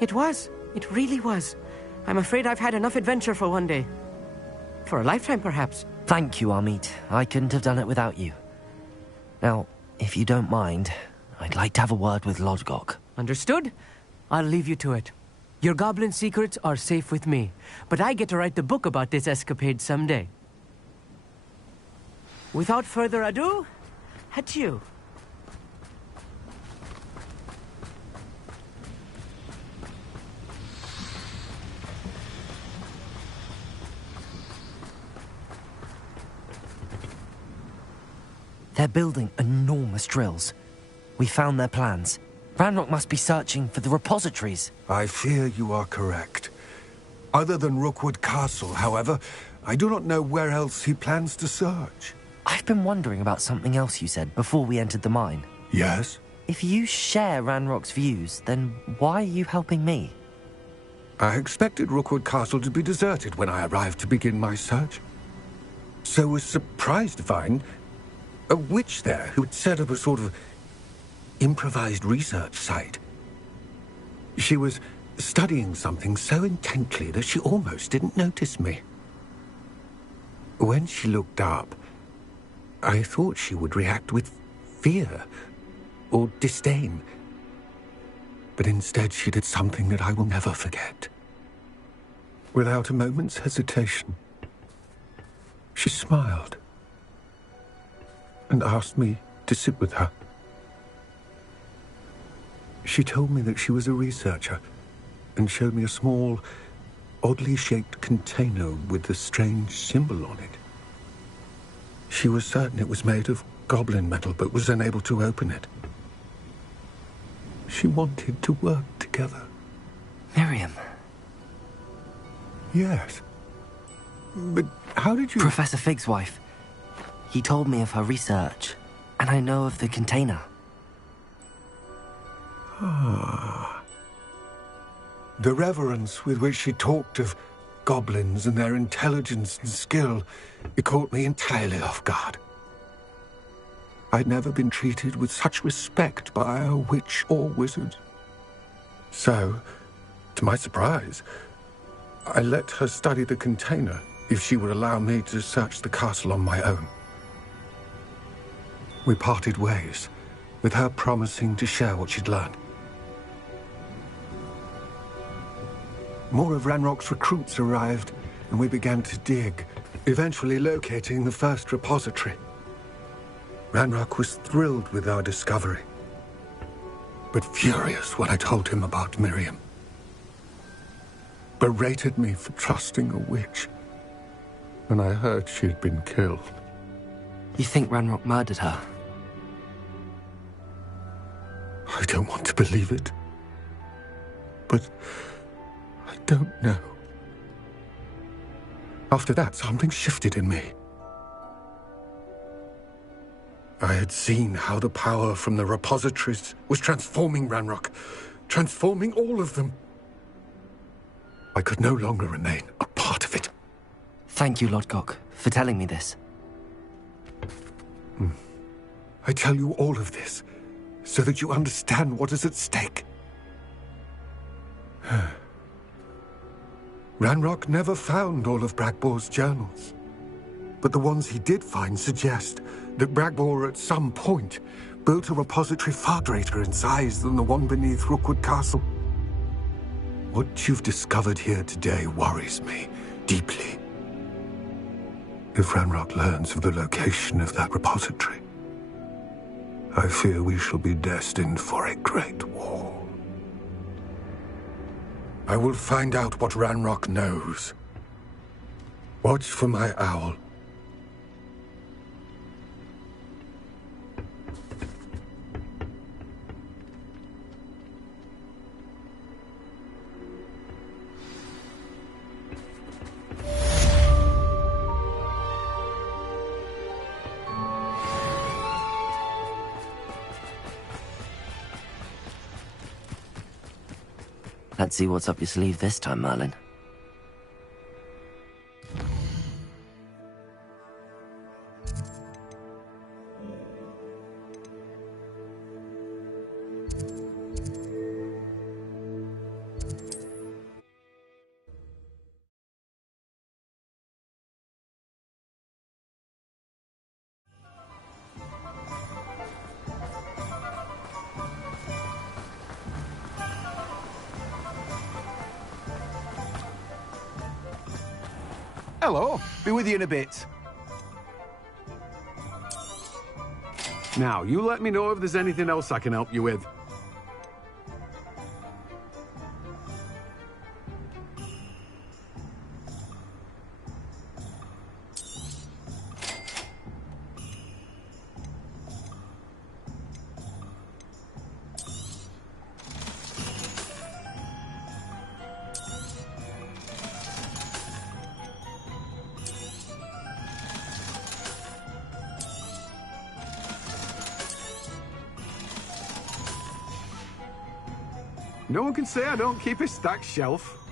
It was. It really was. I'm afraid I've had enough adventure for one day. For a lifetime, perhaps. Thank you, Amit. I couldn't have done it without you. Now, if you don't mind, I'd like to have a word with Lodgok. Understood? I'll leave you to it. Your goblin secrets are safe with me, but I get to write the book about this escapade someday. Without further ado, adieu. They're building enormous drills. We found their plans. Ranrock must be searching for the repositories. I fear you are correct. Other than Rookwood Castle, however, I do not know where else he plans to search. I've been wondering about something else you said before we entered the mine. Yes? If you share Ranrock's views, then why are you helping me? I expected Rookwood Castle to be deserted when I arrived to begin my search. So was surprised to find a witch there who had set up a sort of improvised research site. She was studying something so intently that she almost didn't notice me. When she looked up, I thought she would react with fear or disdain. But instead she did something that I will never forget. Without a moment's hesitation, she smiled and asked me to sit with her. She told me that she was a researcher and showed me a small, oddly shaped container with a strange symbol on it. She was certain it was made of goblin metal, but was unable to open it. She wanted to work together. Miriam. Yes. But how did you... Professor Fig's wife. He told me of her research, and I know of the container. Ah. The reverence with which she talked of goblins and their intelligence and skill, it caught me entirely off guard. I'd never been treated with such respect by a witch or wizard. So, to my surprise, I let her study the container if she would allow me to search the castle on my own. We parted ways, with her promising to share what she'd learned. More of Ranrock's recruits arrived, and we began to dig, eventually locating the first repository. Ranrock was thrilled with our discovery, but furious when I told him about Miriam. Berated me for trusting a witch when I heard she'd been killed. You think Ranrock murdered her? I don't want to believe it, but I don't know. After that, something shifted in me. I had seen how the power from the repositories was transforming Ranrock, transforming all of them. I could no longer remain a part of it. Thank you, Lodgok, for telling me this. I tell you all of this so that you understand what is at stake. Ranrock never found all of Bragbor's journals, but the ones he did find suggest that Bragbor at some point built a repository far greater in size than the one beneath Rookwood Castle. What you've discovered here today worries me deeply. If Ranrock learns of the location of that repository, I fear we shall be destined for a great war. I will find out what Ranrock knows. Watch for my owl. Let's see what's up your sleeve this time, Merlin. Hello, be with you in a bit. Now, you let me know if there's anything else I can help you with. No one can say I don't keep a stacked shelf.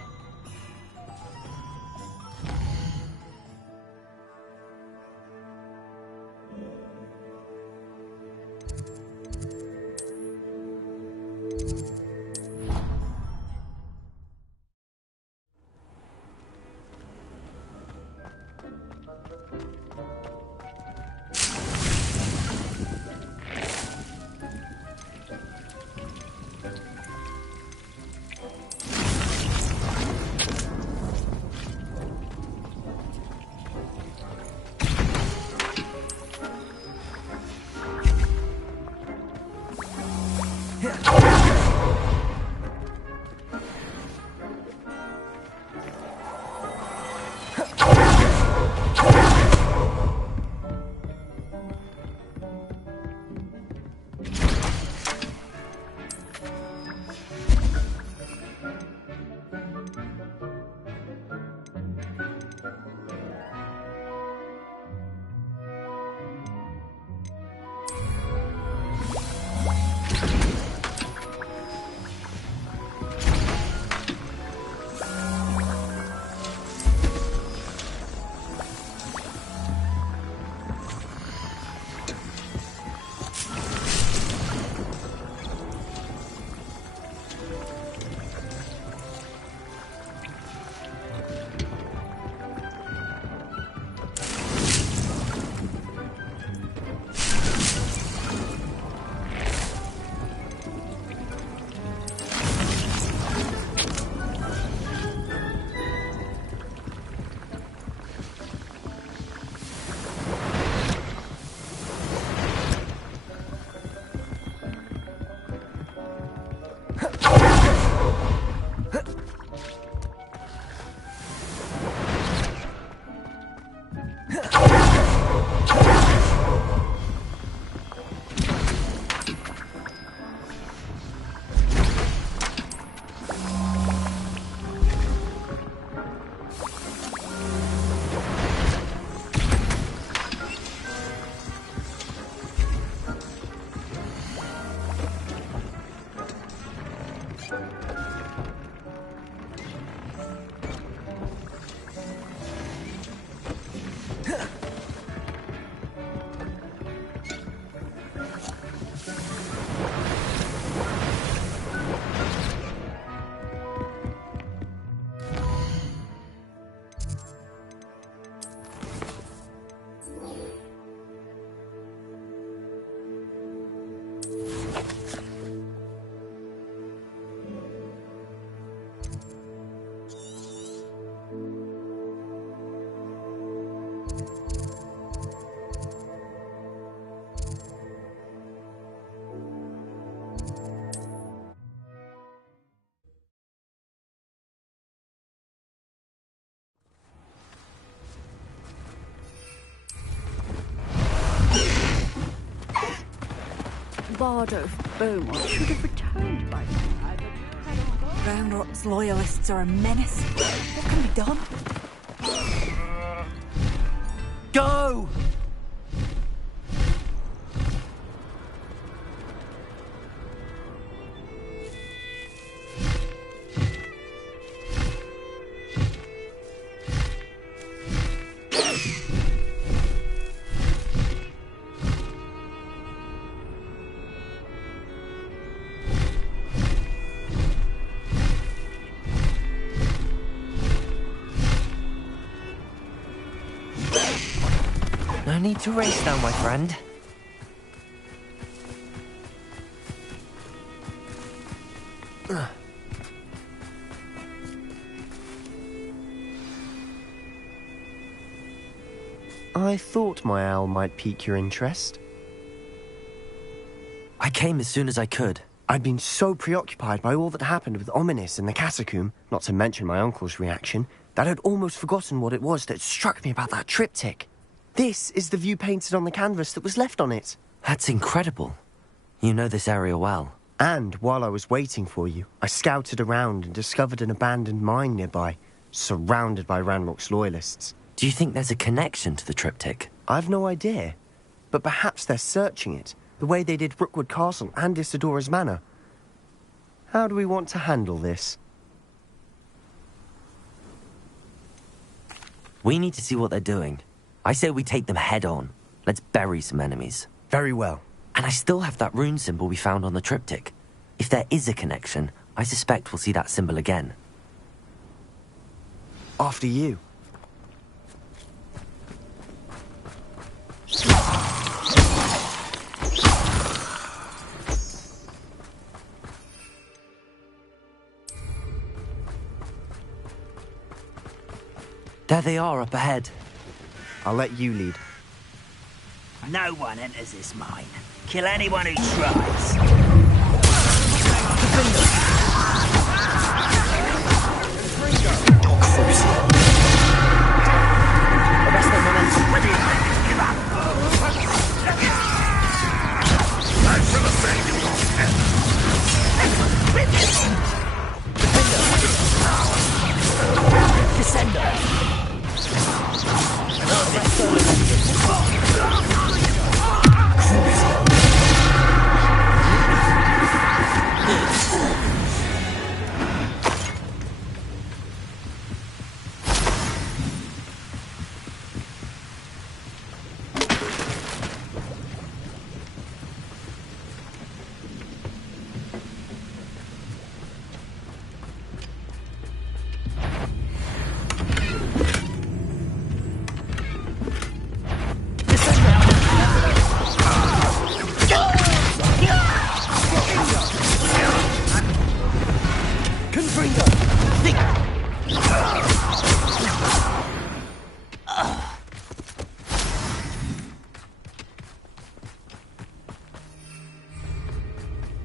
Bardo of Beaumont should have returned by now. Roundrot's loyalists are a menace. What can be done? Go! No need to race now, my friend. I thought my owl might pique your interest. I came as soon as I could. I'd been so preoccupied by all that happened with Ominis in the catacomb, not to mention my uncle's reaction, that I'd almost forgotten what it was that struck me about that triptych. This is the view painted on the canvas that was left on it. That's incredible. You know this area well. And while I was waiting for you, I scouted around and discovered an abandoned mine nearby, surrounded by Ranrock's loyalists. Do you think there's a connection to the triptych? I've no idea, but perhaps they're searching it, the way they did Rookwood Castle and Isidora's Manor. How do we want to handle this? We need to see what they're doing. I say we take them head on. Let's bury some enemies. Very well. And I still have that rune symbol we found on the triptych. If there is a connection, I suspect we'll see that symbol again. After you. There they are up ahead. I'll let you lead. No one enters this mine. Kill anyone who tries. Arrest their momentum. What do you think? Give up.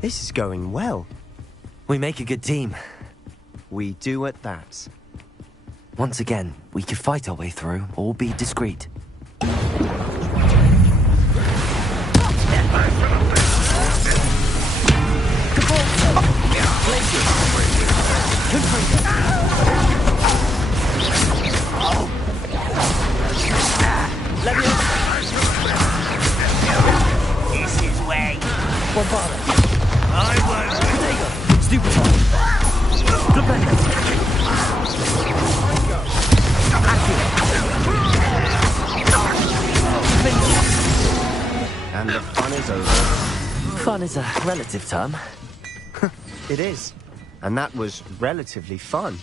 This is going well. We make a good team. We do at that. Once again, we could fight our way through, or be discreet. This is way. Bombard. I won't. Stupefy. Defender. And the fun is over. Fun is a relative term. It is. And that was relatively fun.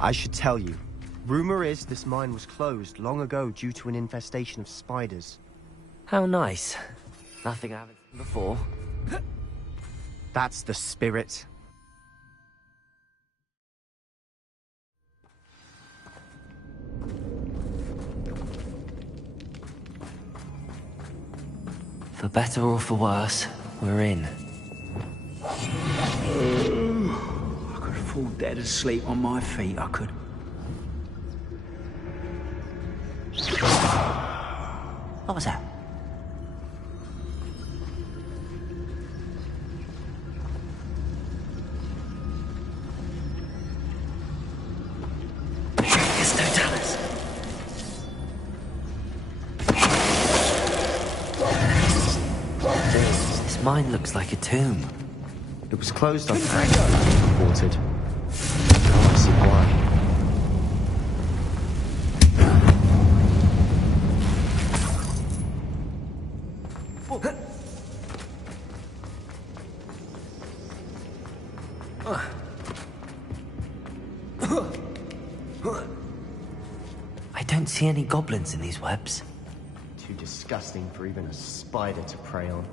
I should tell you. Rumor is this mine was closed long ago due to an infestation of spiders. How nice. Nothing I haven't seen before. That's the spirit. For better or for worse, we're in. I could fall dead asleep on my feet, I could. What was that? It's no Dallas. This mine looks like a tomb. It was closed on accident, reported. Now I see why. I don't see any goblins in these webs. Too disgusting for even a spider to prey on.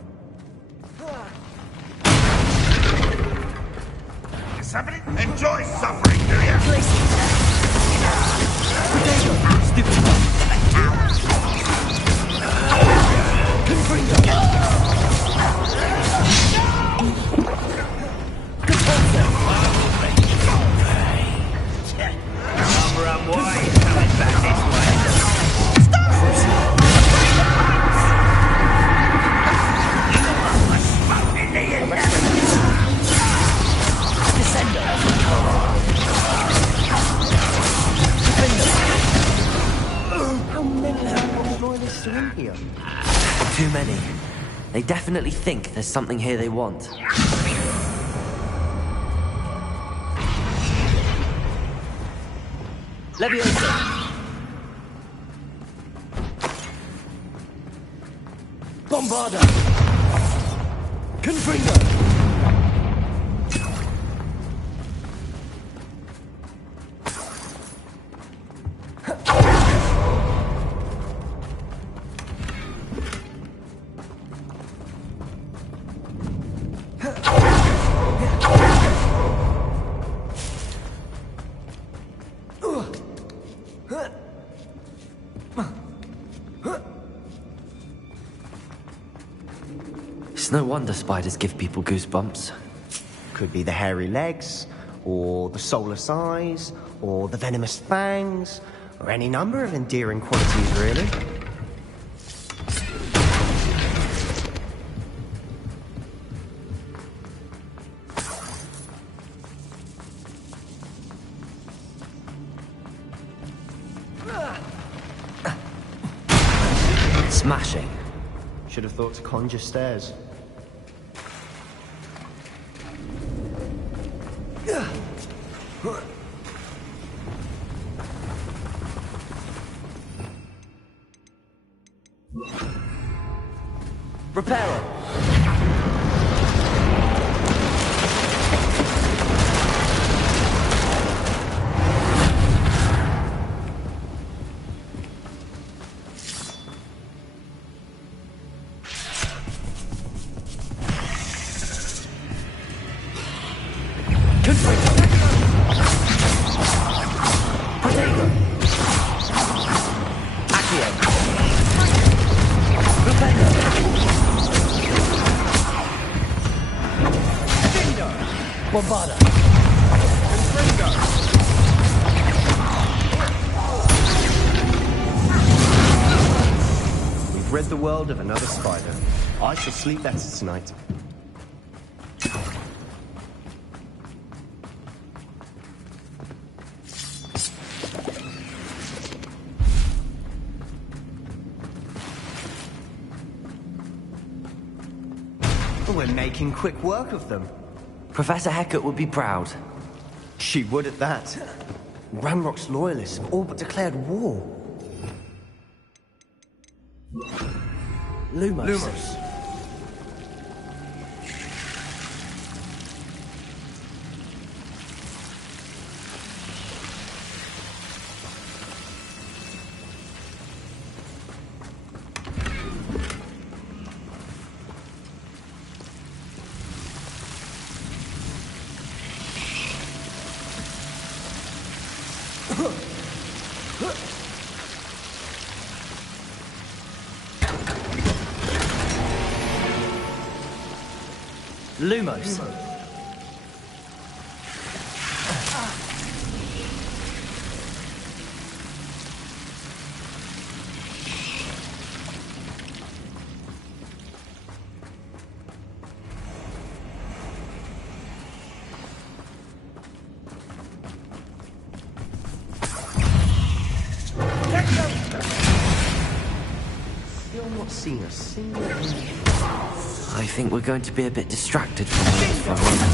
Somebody enjoy suffering, do you? Too many. They definitely think there's something here they want. Leviosa! Bombarda! Confringo! It's no wonder spiders give people goosebumps. Could be the hairy legs, or the soulless eyes, or the venomous fangs, or any number of endearing qualities, really. Smashing. Should have thought to conjure stairs. Reparo! Bombarda! We've rid the world of another spider. I shall sleep better tonight. We're making quick work of them. Professor Hecat would be proud. She would at that. Ranrock's loyalists have all but declared war. Lumos. Lumos. Still not seen a single I think we're going to be a bit distracted from this for a moment.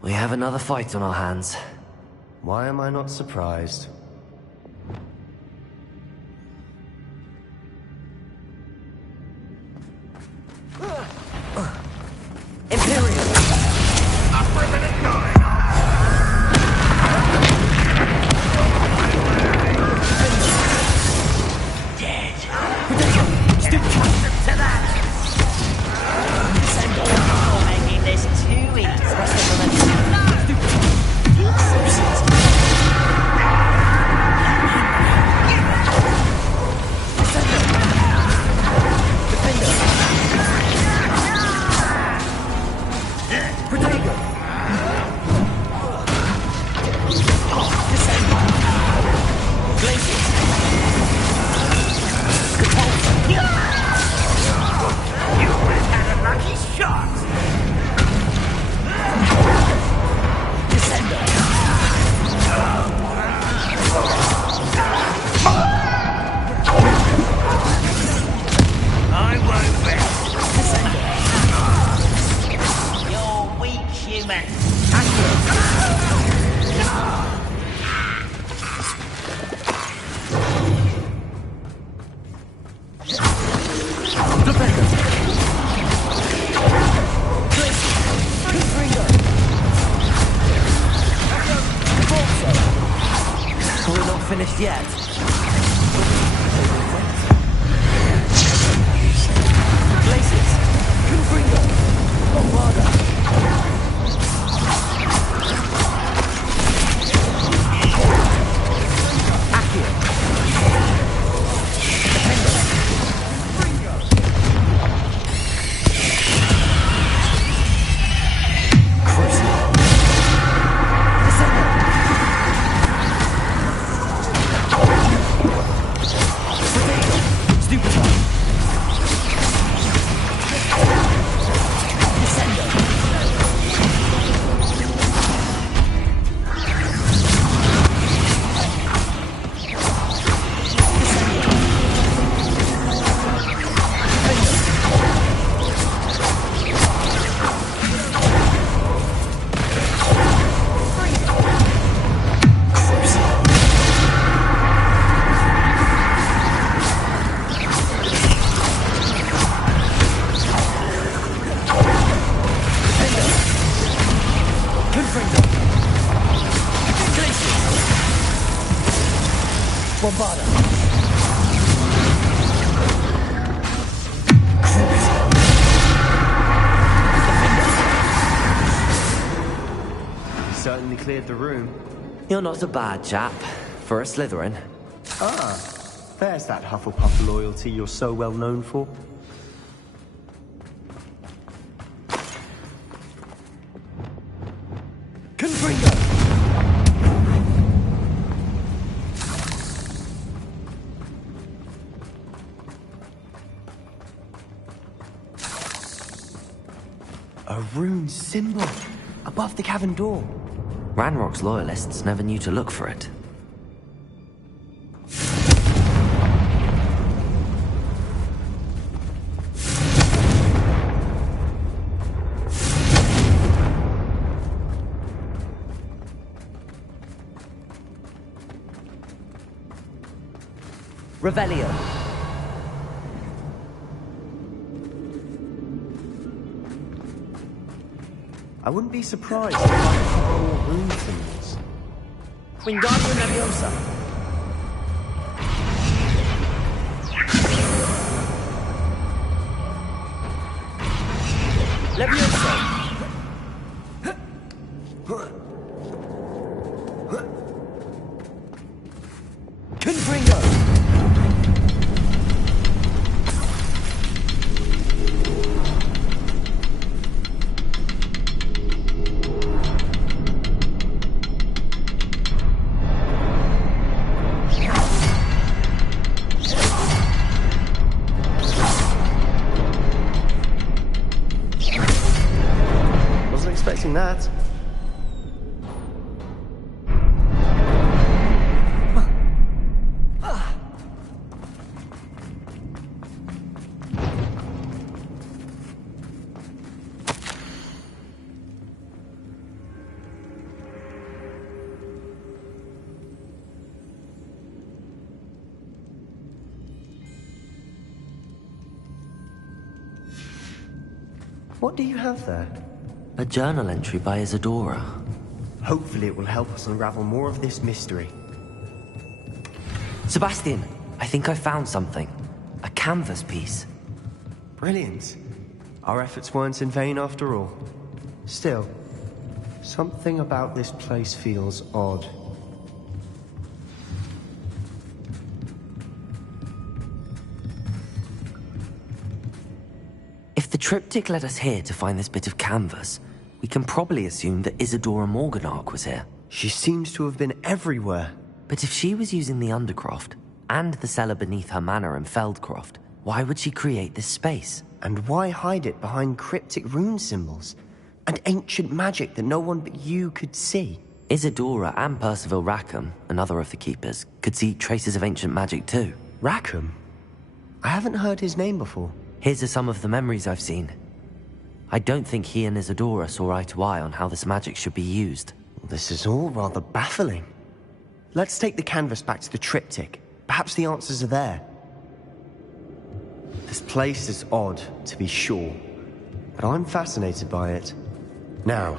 We have another fight on our hands. Why am I not surprised? We're not finished yet. Places. Confringo. Bombarda. Certainly cleared the room. You're not a bad chap for a Slytherin. Ah, there's that Hufflepuff loyalty you're so well known for. Confringo! A rune symbol above the cavern door. Ranrock's loyalists never knew to look for it. Revelio. I wouldn't be surprised if I find a couple more rune symbols. Wingardium Leviosa. Leviosa. Confringo. Wasn't expecting that. What do you have there? A journal entry by Isadora. Hopefully it will help us unravel more of this mystery. Sebastian, I think I found something. A canvas piece. Brilliant. Our efforts weren't in vain after all. Still, something about this place feels odd. If the triptych led us here to find this bit of canvas, we can probably assume that Isadora Morganach was here. She seems to have been everywhere. But if she was using the Undercroft, and the cellar beneath her manor in Feldcroft, why would she create this space? And why hide it behind cryptic rune symbols? And ancient magic that no one but you could see? Isadora and Percival Rackham, another of the Keepers, could see traces of ancient magic too. Rackham? I haven't heard his name before. Here's are some of the memories I've seen. I don't think he and Isadora saw eye to eye on how this magic should be used. This is all rather baffling. Let's take the canvas back to the triptych. Perhaps the answers are there. This place is odd, to be sure, but I'm fascinated by it. Now,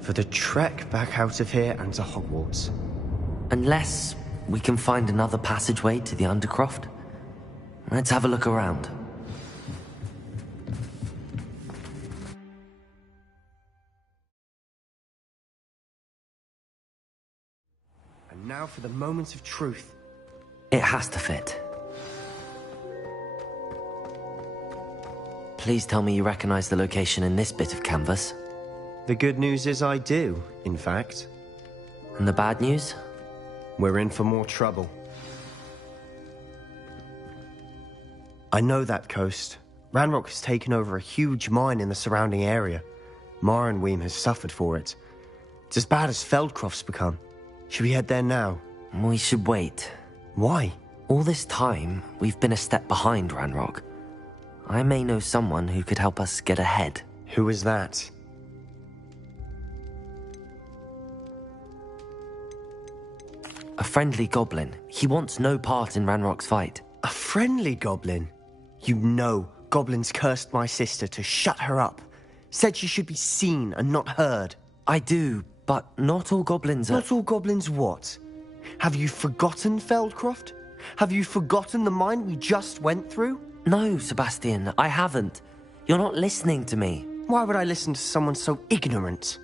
for the trek back out of here and to Hogwarts. Unless we can find another passageway to the Undercroft. Let's have a look around. And now for the moment of truth. It has to fit. Please tell me you recognize the location in this bit of canvas. The good news is I do, in fact. And the bad news? We're in for more trouble. I know that coast. Ranrock has taken over a huge mine in the surrounding area. Marrenweem has suffered for it. It's as bad as Feldcroft's become. Should we head there now? We should wait. Why? All this time, we've been a step behind Ranrock. I may know someone who could help us get ahead. Who is that? A friendly goblin. He wants no part in Ranrock's fight. A friendly goblin? You know, goblins cursed my sister to shut her up. Said she should be seen and not heard. I do, but not all goblins are... Not all goblins what? Have you forgotten Feldcroft? Have you forgotten the mine we just went through? No, Sebastian, I haven't. You're not listening to me. Why would I listen to someone so ignorant?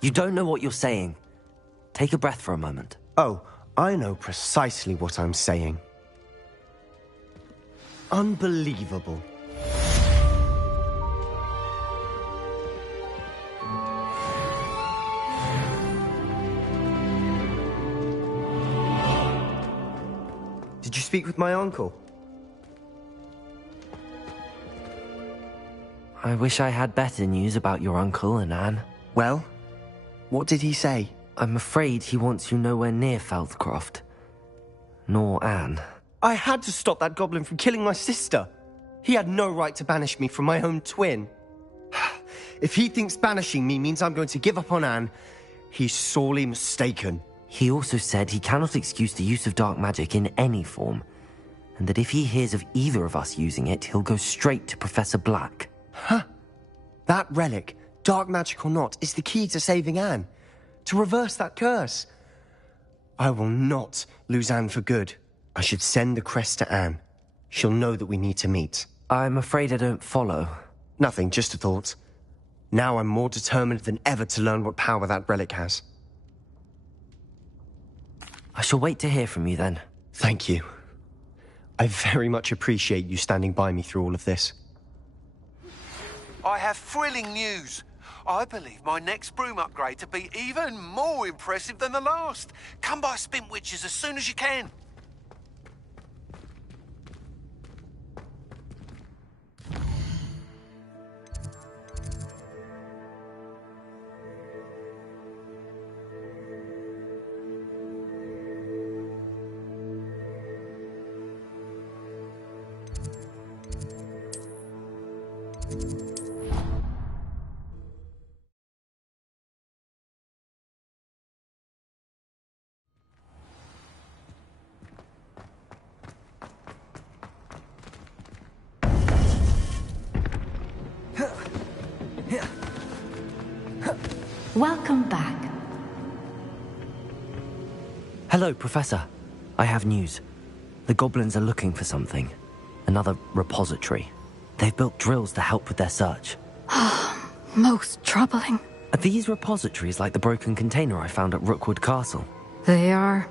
You don't know what you're saying. Take a breath for a moment. Oh, I know precisely what I'm saying. Unbelievable. Did you speak with my uncle? I wish I had better news about your uncle and Anne. Well, what did he say? I'm afraid he wants you nowhere near Feldcroft. Nor Anne. I had to stop that goblin from killing my sister. He had no right to banish me from my own twin. If he thinks banishing me means I'm going to give up on Anne, he's sorely mistaken. He also said he cannot excuse the use of dark magic in any form, and that if he hears of either of us using it, he'll go straight to Professor Black. Huh. That relic, dark magic or not, is the key to saving Anne. To reverse that curse. I will not lose Anne for good. I should send the crest to Anne. She'll know that we need to meet. I'm afraid I don't follow. Nothing, just a thought. Now I'm more determined than ever to learn what power that relic has. I shall wait to hear from you then. Thank you. I very much appreciate you standing by me through all of this. I have thrilling news. I believe my next broom upgrade to be even more impressive than the last. Come by Spintwitches as soon as you can. Welcome back. Hello, Professor. I have news. The goblins are looking for something. Another repository. They've built drills to help with their search. Most troubling. Are these repositories like the broken container I found at Rookwood Castle? They are.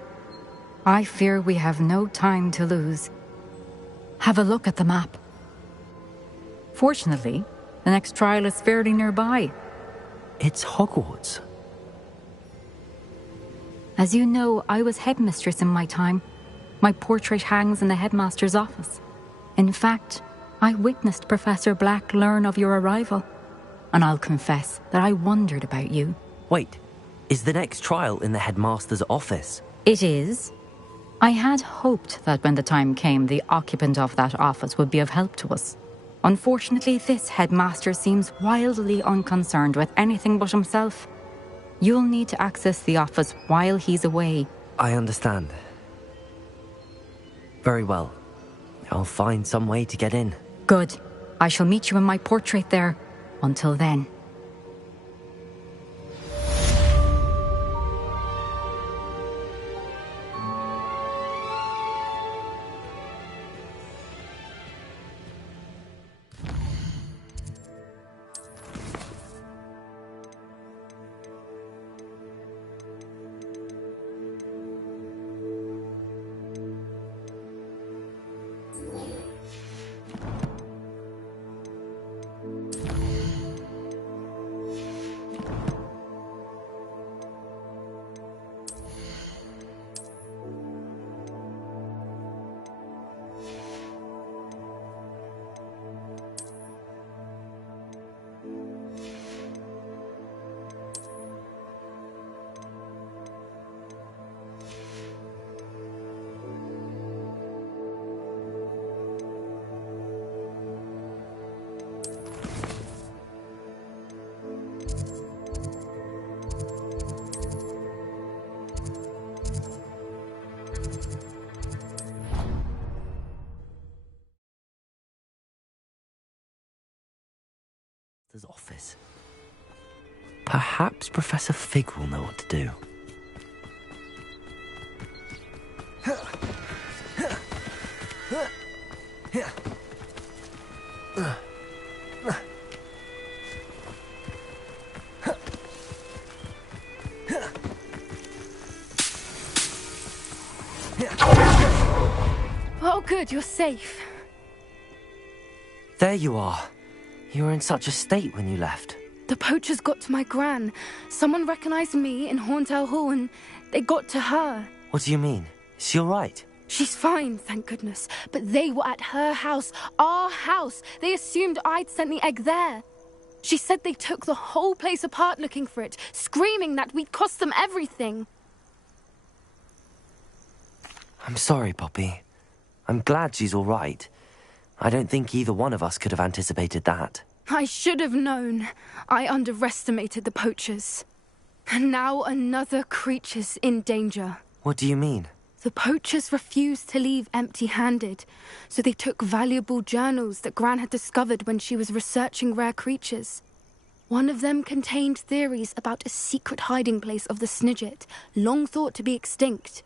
I fear we have no time to lose. Have a look at the map. Fortunately, the next trial is fairly nearby. It's Hogwarts. As you know, I was headmistress in my time. My portrait hangs in the headmaster's office. In fact, I witnessed Professor Black learn of your arrival. And I'll confess that I wondered about you. Wait, is the next trial in the headmaster's office? It is. I had hoped that when the time came, the occupant of that office would be of help to us. Unfortunately, this headmaster seems wildly unconcerned with anything but himself. You'll need to access the office while he's away. I understand. Very well. I'll find some way to get in. Good. I shall meet you in my portrait there. Until then. Office. Perhaps Professor Fig will know what to do. Oh, good, you're safe. There you are. You were in such a state when you left. The poachers got to my gran. Someone recognized me in Horndale Hall and they got to her. What do you mean? Is she all right? She's fine, thank goodness. But they were at her house, our house. They assumed I'd sent the egg there. She said they took the whole place apart looking for it, screaming that we'd cost them everything. I'm sorry, Poppy. I'm glad she's all right. I don't think either one of us could have anticipated that. I should have known. I underestimated the poachers. And now another creature's in danger. What do you mean? The poachers refused to leave empty-handed, so they took valuable journals that Gran had discovered when she was researching rare creatures. One of them contained theories about a secret hiding place of the Snidget, long thought to be extinct.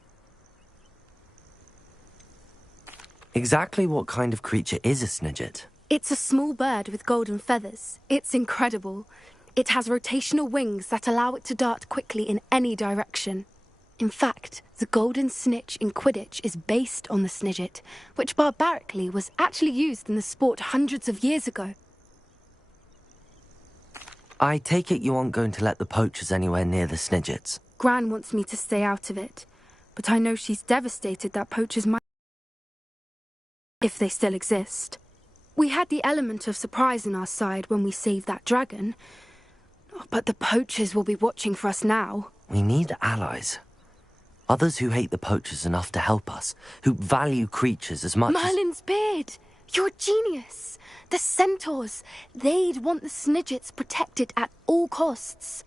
Exactly what kind of creature is a Snidget? It's a small bird with golden feathers. It's incredible. It has rotational wings that allow it to dart quickly in any direction. In fact, the golden snitch in Quidditch is based on the Snidget, which barbarically was actually used in the sport hundreds of years ago. I take it you aren't going to let the poachers anywhere near the Snidgets. Gran wants me to stay out of it, but I know she's devastated that poachers might, if they still exist. We had the element of surprise on our side when we saved that dragon, but the poachers will be watching for us now. We need allies. Others who hate the poachers enough to help us, who value creatures as much Merlin's beard! You're a genius! The centaurs! They'd want the Snidgets protected at all costs.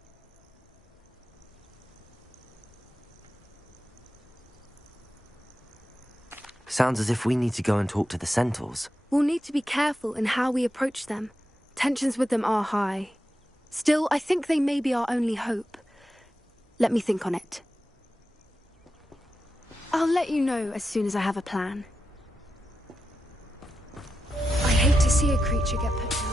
Sounds as if we need to go and talk to the centaurs. We'll need to be careful in how we approach them. Tensions with them are high. Still, I think they may be our only hope. Let me think on it. I'll let you know as soon as I have a plan. I hate to see a creature get put down.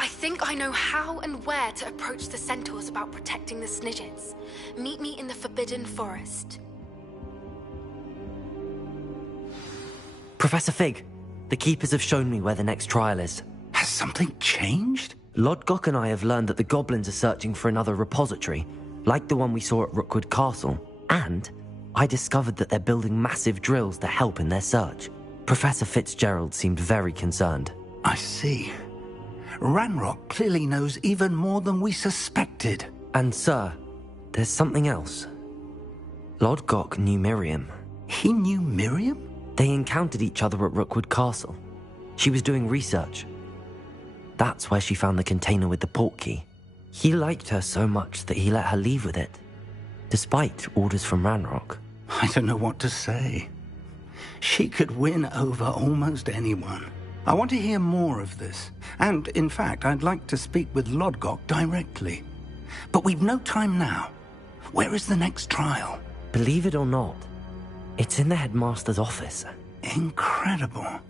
I think I know how and where to approach the centaurs about protecting the Snidgets. Meet me in the Forbidden Forest. Professor Fig, the Keepers have shown me where the next trial is. Has something changed? Lodgok and I have learned that the goblins are searching for another repository, like the one we saw at Rookwood Castle. And I discovered that they're building massive drills to help in their search. Professor Fitzgerald seemed very concerned. I see. Ranrock clearly knows even more than we suspected. And sir, there's something else. Lodgok knew Miriam. He knew Miriam? They encountered each other at Rookwood Castle. She was doing research. That's where she found the container with the portkey. He liked her so much that he let her leave with it, despite orders from Ranrock. I don't know what to say. She could win over almost anyone. I want to hear more of this. And, in fact, I'd like to speak with Lodgok directly. But we've no time now. Where is the next trial? Believe it or not, it's in the headmaster's office. Incredible.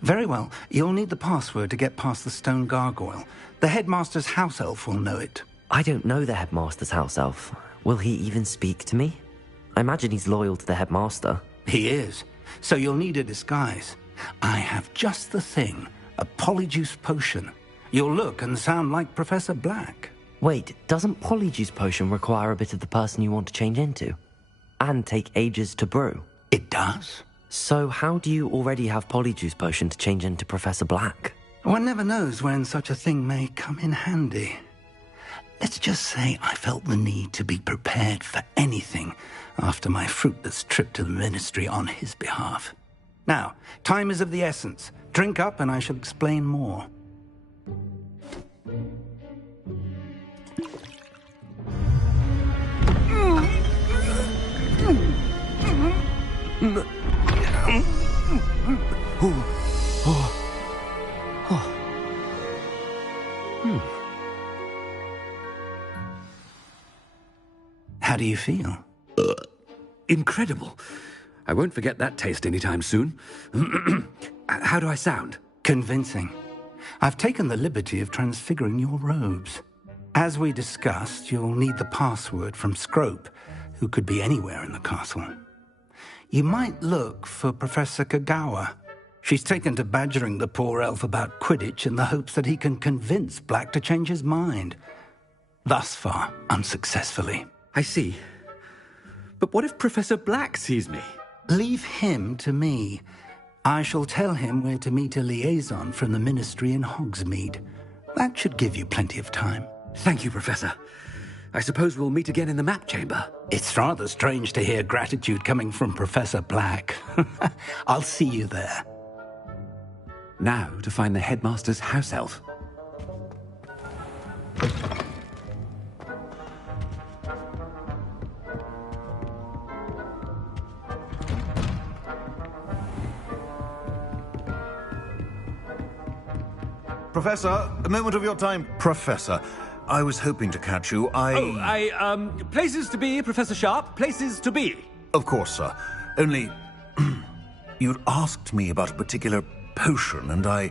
Very well. You'll need the password to get past the stone gargoyle. The headmaster's house elf will know it. I don't know the headmaster's house elf. Will he even speak to me? I imagine he's loyal to the headmaster. He is. So you'll need a disguise. I have just the thing. A polyjuice potion. You'll look and sound like Professor Black. Wait, doesn't polyjuice potion require a bit of the person you want to change into? And take ages to brew? It does. So how do you already have polyjuice potion to change into Professor Black? One never knows when such a thing may come in handy. Let's just say I felt the need to be prepared for anything after my fruitless trip to the ministry on his behalf. Now, time is of the essence. Drink up and I shall explain more. How do you feel? Incredible. I won't forget that taste anytime soon. How do I sound? Convincing. I've taken the liberty of transfiguring your robes. As we discussed, you'll need the password from Scrope, who could be anywhere in the castle. You might look for Professor Kagawa. She's taken to badgering the poor elf about Quidditch in the hopes that he can convince Black to change his mind. Thus far, unsuccessfully. I see. But what if Professor Black sees me? Leave him to me. I shall tell him where to meet a liaison from the Ministry in Hogsmeade. That should give you plenty of time. Thank you, Professor. I suppose we'll meet again in the map chamber. It's rather strange to hear gratitude coming from Professor Black. I'll see you there. Now to find the headmaster's house elf. Professor, a moment of your time. Professor, I was hoping to catch you. Places to be, Professor Sharp. Places to be. Of course, sir. Only, you'd asked me about a particular potion, and I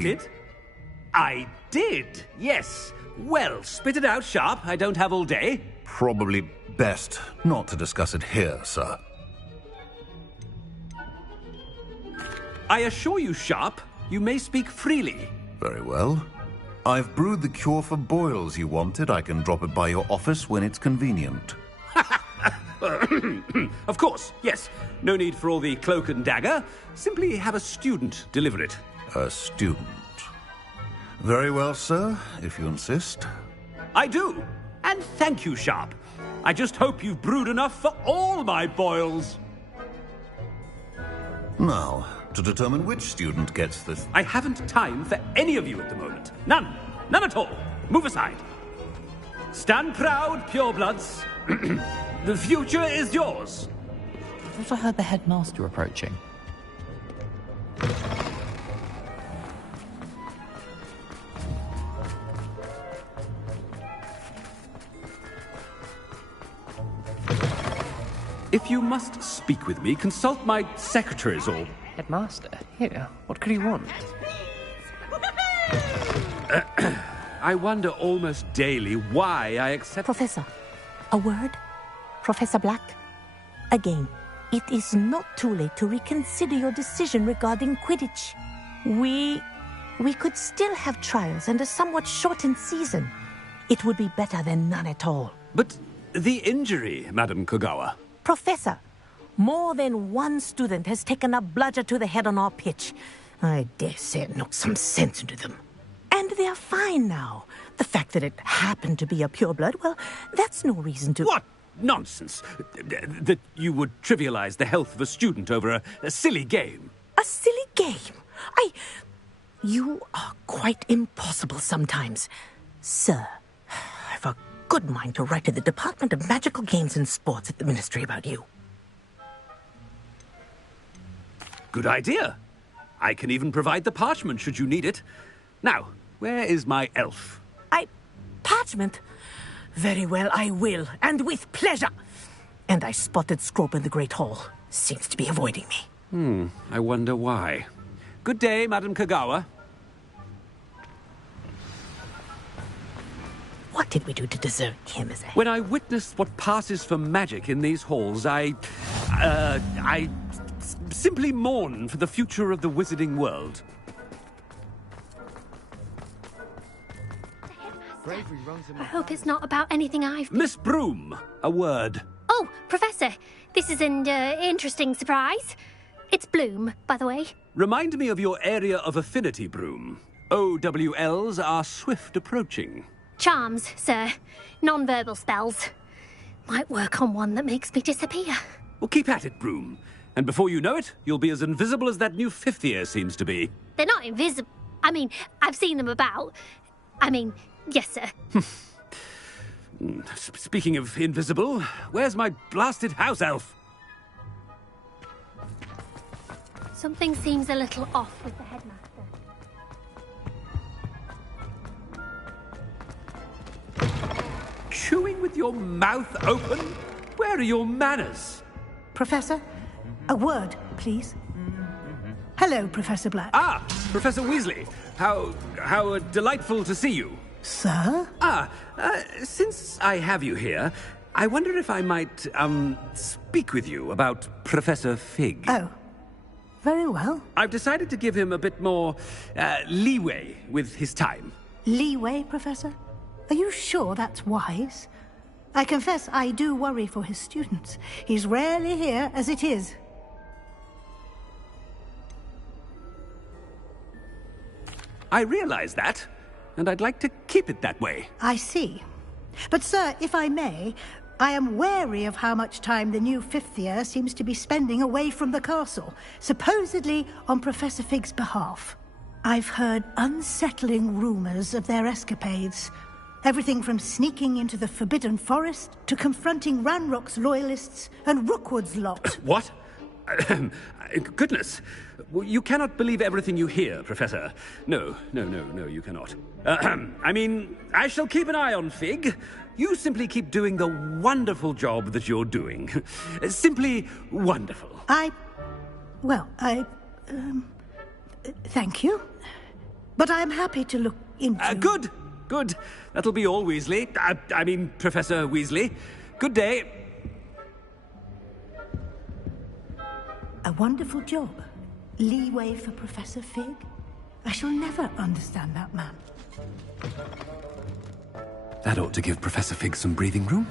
did? I did, yes. Well, spit it out, Sharp. I don't have all day. Probably best not to discuss it here, sir. I assure you, Sharp, you may speak freely. Very well. I've brewed the cure for boils you wanted. I can drop it by your office when it's convenient. Of course, yes. No need for all the cloak and dagger. Simply have a student deliver it. A student? Very well, sir, if you insist. I do. And thank you, Sharp. I just hope you've brewed enough for all my boils. Now, to determine which student gets this... I haven't time for any of you at the moment. None. None at all. Move aside. Stand proud, purebloods. The future is yours. I thought I heard the headmaster approaching. If you must speak with me, consult my secretaries or... Headmaster? Here, what could he want? I wonder almost daily why I accept... Professor, a word? Professor Black? Again, it is not too late to reconsider your decision regarding Quidditch. We could still have trials and a somewhat shortened season. It would be better than none at all. But the injury, Madam Kagawa... Professor, more than one student has taken a bludger to the head on our pitch. I dare say it knocked some sense into them. And they're fine now. The fact that it happened to be a pureblood, well, that's no reason to... What nonsense! That you would trivialize the health of a student over a silly game. A silly game? You are quite impossible sometimes. Sir, I've a good mind to write to the Department of Magical Games and Sports at the Ministry about you. Good idea. I can even provide the parchment should you need it. Now, where is my elf? Parchment? Very well, I will, and with pleasure. And I spotted Scrope in the Great Hall. Seems to be avoiding me. I wonder why. Good day, Madam Kagawa. What did we do to deserve him as a... When I witnessed what passes for magic in these halls, I simply mourn for the future of the wizarding world. I hope it's not about anything I've... Miss Broom, a word. Oh, Professor, this is an interesting surprise. It's Bloom, by the way. Remind me of your area of affinity, Broom. OWLs are swift approaching. Charms, sir. Non-verbal spells. Might work on one that makes me disappear. Well, keep at it, Broom. And before you know it, you'll be as invisible as that new fifth year seems to be. They're not invisible. I mean, I've seen them about. Yes, sir. Speaking of invisible, where's my blasted house elf? Something seems a little off with the headmaster. Chewing with your mouth open? Where are your manners? Professor, a word, please. Hello, Professor Black. Ah, Professor Weasley, how delightful to see you. Sir? Since I have you here, I wonder if I might, speak with you about Professor Fig. Oh, very well. I've decided to give him a bit more, leeway with his time. Leeway, Professor? Are you sure that's wise? I confess I do worry for his students. He's rarely here as it is. I realize that, and I'd like to keep it that way. I see. But, sir, if I may, I am wary of how much time the new fifth year seems to be spending away from the castle, supposedly on Professor Fig's behalf. I've heard unsettling rumors of their escapades. Everything from sneaking into the Forbidden Forest to confronting Ranrock's loyalists and Rookwood's lot. What? Goodness. You cannot believe everything you hear, Professor. No, you cannot. I mean, I shall keep an eye on Fig. You simply keep doing the wonderful job that you're doing. Simply wonderful. Thank you. But I'm happy to look into... Good. That'll be all, Weasley. I mean, Professor Weasley. Good day. A wonderful job. Leeway for Professor Fig? I shall never understand that man. That ought to give Professor Fig some breathing room.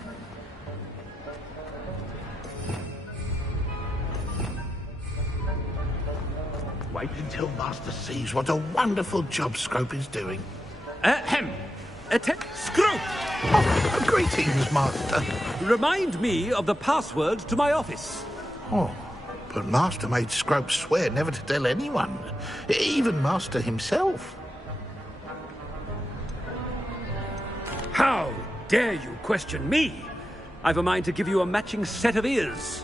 Wait until Master sees what a wonderful job Scrope is doing. Scrope! Oh, greetings, Master. Remind me of the password to my office. Oh, but Master made Scrope swear never to tell anyone, even Master himself. How dare you question me? I've a mind to give you a matching set of ears.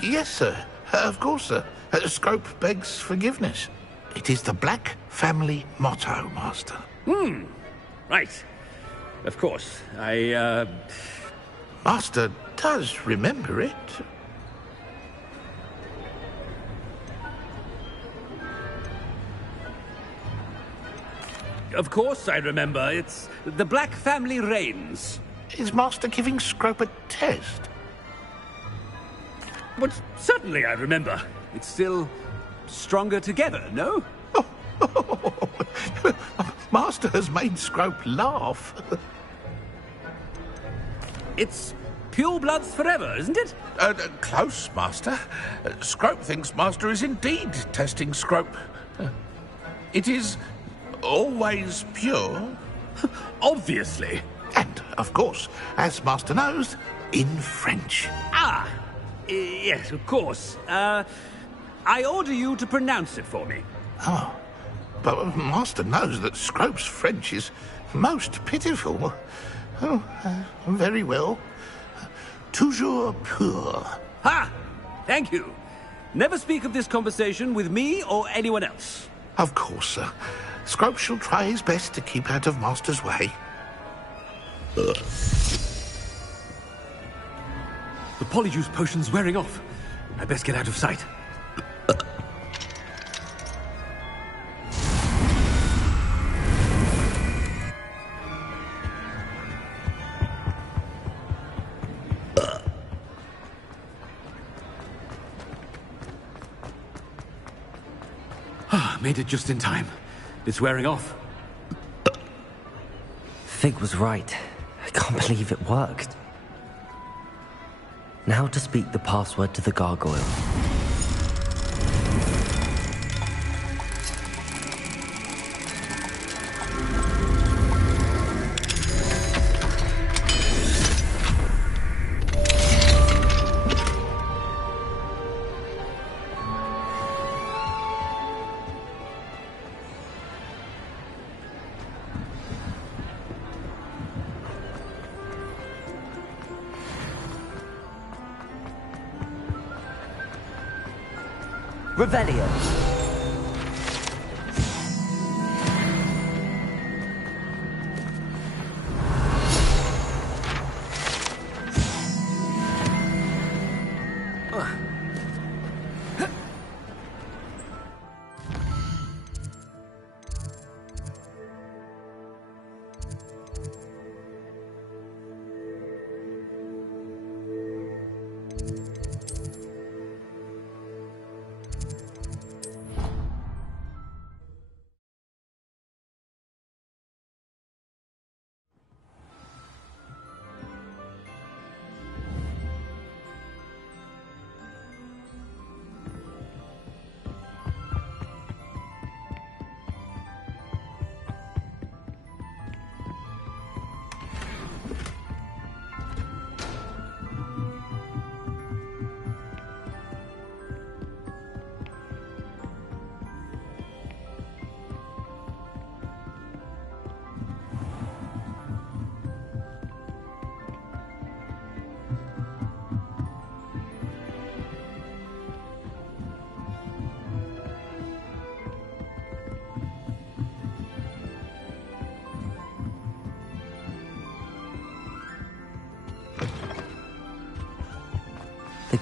Yes, sir. Of course, sir. Scrope begs forgiveness. It is the Black family motto, Master. Right. Of course. Master does remember it. Of course I remember. It's the Black family reigns. Is Master giving Scrope a test? But certainly I remember. It's still stronger together, no? Master has made Scrope laugh. It's pure bloods forever, isn't it? Close, Master. Scrope thinks Master is indeed testing Scrope. It is always pure. Obviously. And, of course, as Master knows, in French. Yes, of course. I order you to pronounce it for me. Oh, but Master knows that Scrope's French is most pitiful. Oh, very well. Toujours pur. Ha! Thank you. Never speak of this conversation with me or anyone else. Of course, sir. Scrope shall try his best to keep out of Master's way. The polyjuice potion's wearing off. I'd best get out of sight. Made it just in time. It's wearing off. Fig was right. I can't believe it worked. Now to speak the password to the gargoyle. Revelio.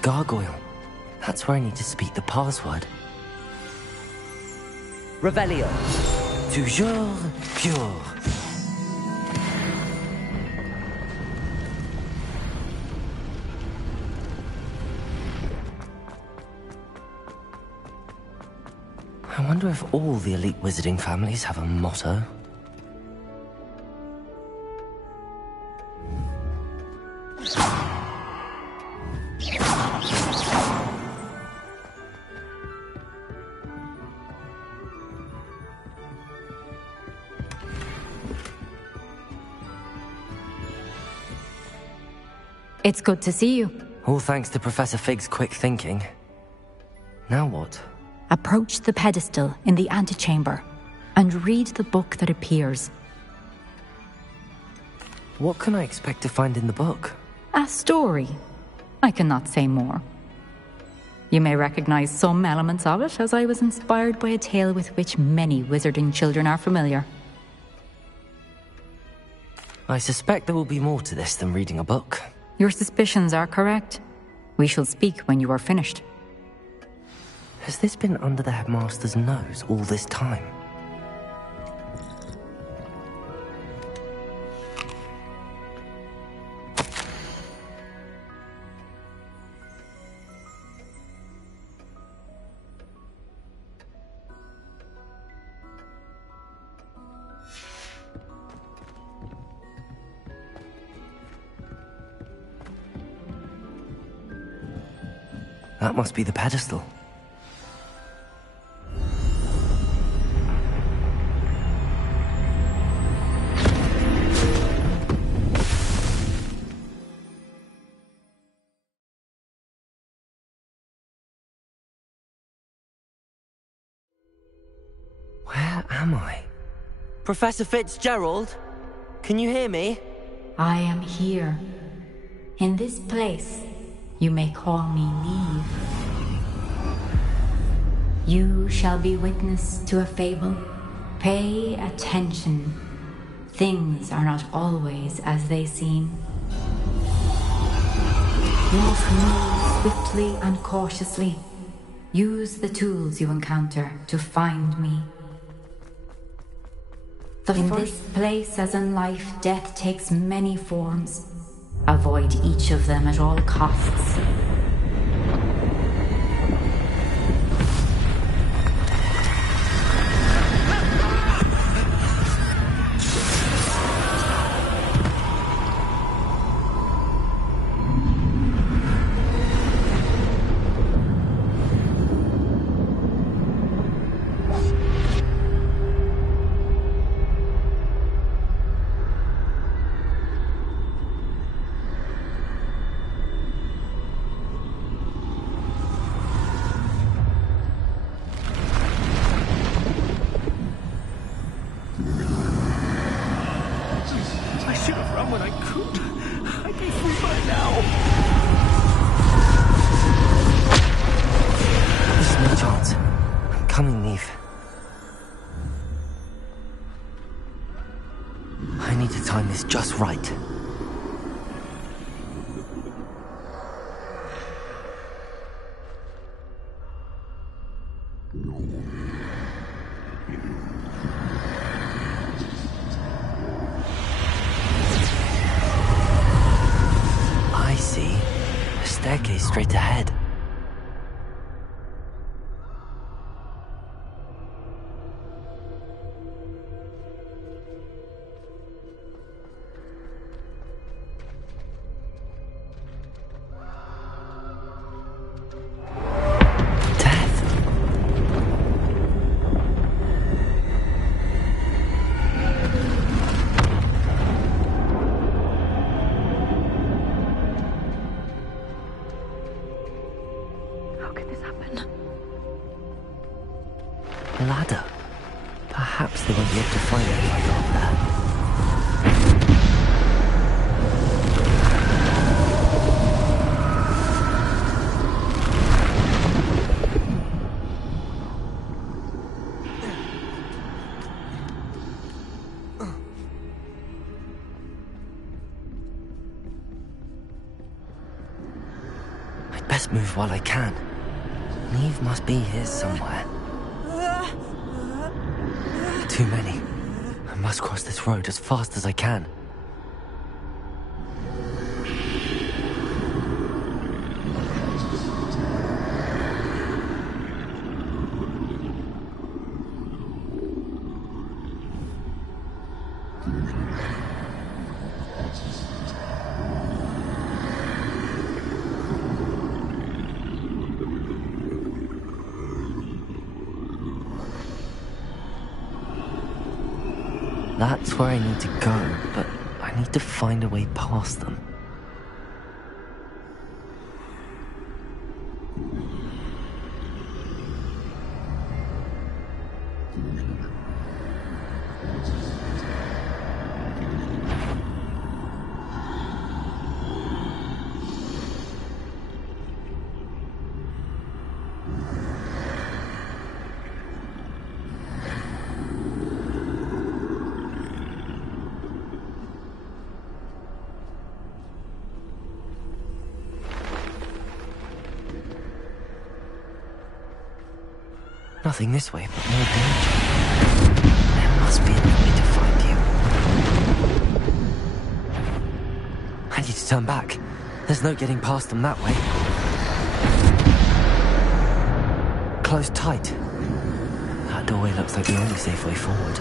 gargoyle. That's where I need to speak the password. Revelio. Toujours pure. I wonder if all the elite wizarding families have a motto. It's good to see you. All thanks to Professor Fig's quick thinking. Now what? Approach the pedestal in the antechamber and read the book that appears. What can I expect to find in the book? A story. I cannot say more. You may recognize some elements of it, as I was inspired by a tale with which many wizarding children are familiar. I suspect there will be more to this than reading a book. Your suspicions are correct. We shall speak when you are finished. Has this been under the headmaster's nose all this time? That must be the pedestal. Where am I? Professor Fitzgerald? Can you hear me? I am here. In this place, you may call me Neve. You shall be witness to a fable. Pay attention. Things are not always as they seem. You must move swiftly and cautiously. Use the tools you encounter to find me. In this place, as in life, death takes many forms. Avoid each of them at all costs. Just right. I see. A staircase straight ahead. Ladder. Perhaps they won't be able to find it if I go up there. I best move while I can. Neve must be here somewhere. Too many. I must cross this road as fast as I can. That's where I need to go, but I need to find a way past them. Nothing this way, but more danger. There must be another way to find you. I need to turn back. There's no getting past them that way. Closed tight. That doorway looks like the only safe way forward.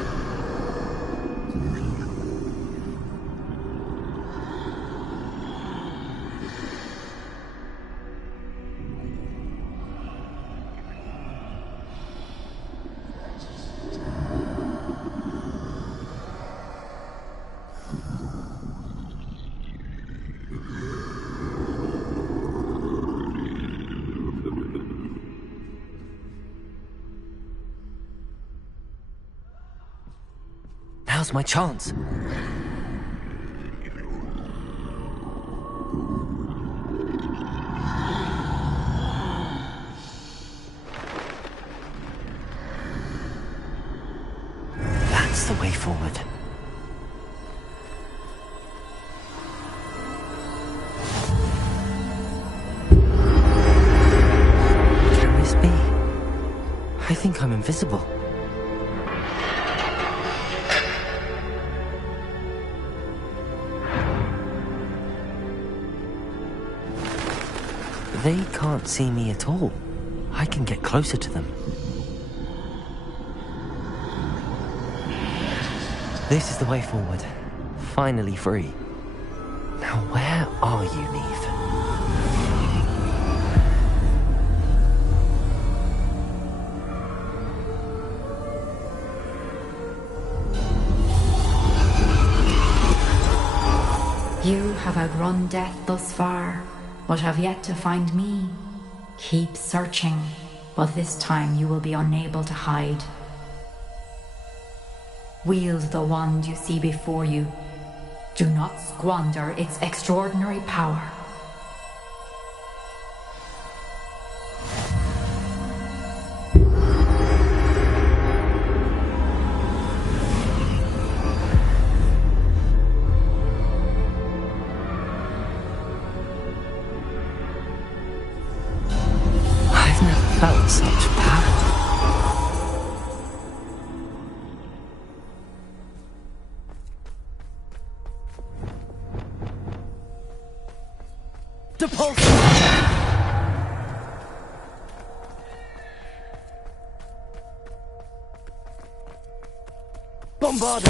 Now's my chance. That's the way forward. Can this be? I think I'm invisible. They can't see me at all. I can get closer to them. This is the way forward. Finally free. Now where are you, Neve? You have outrun death thus far, but have yet to find me. Keep searching, but this time you will be unable to hide. Wield the wand you see before you. Do not squander its extraordinary power. Felt such power. Depulse! Bombard!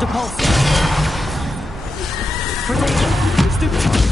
Depulsor. Predator. Stupefy. Depulsor.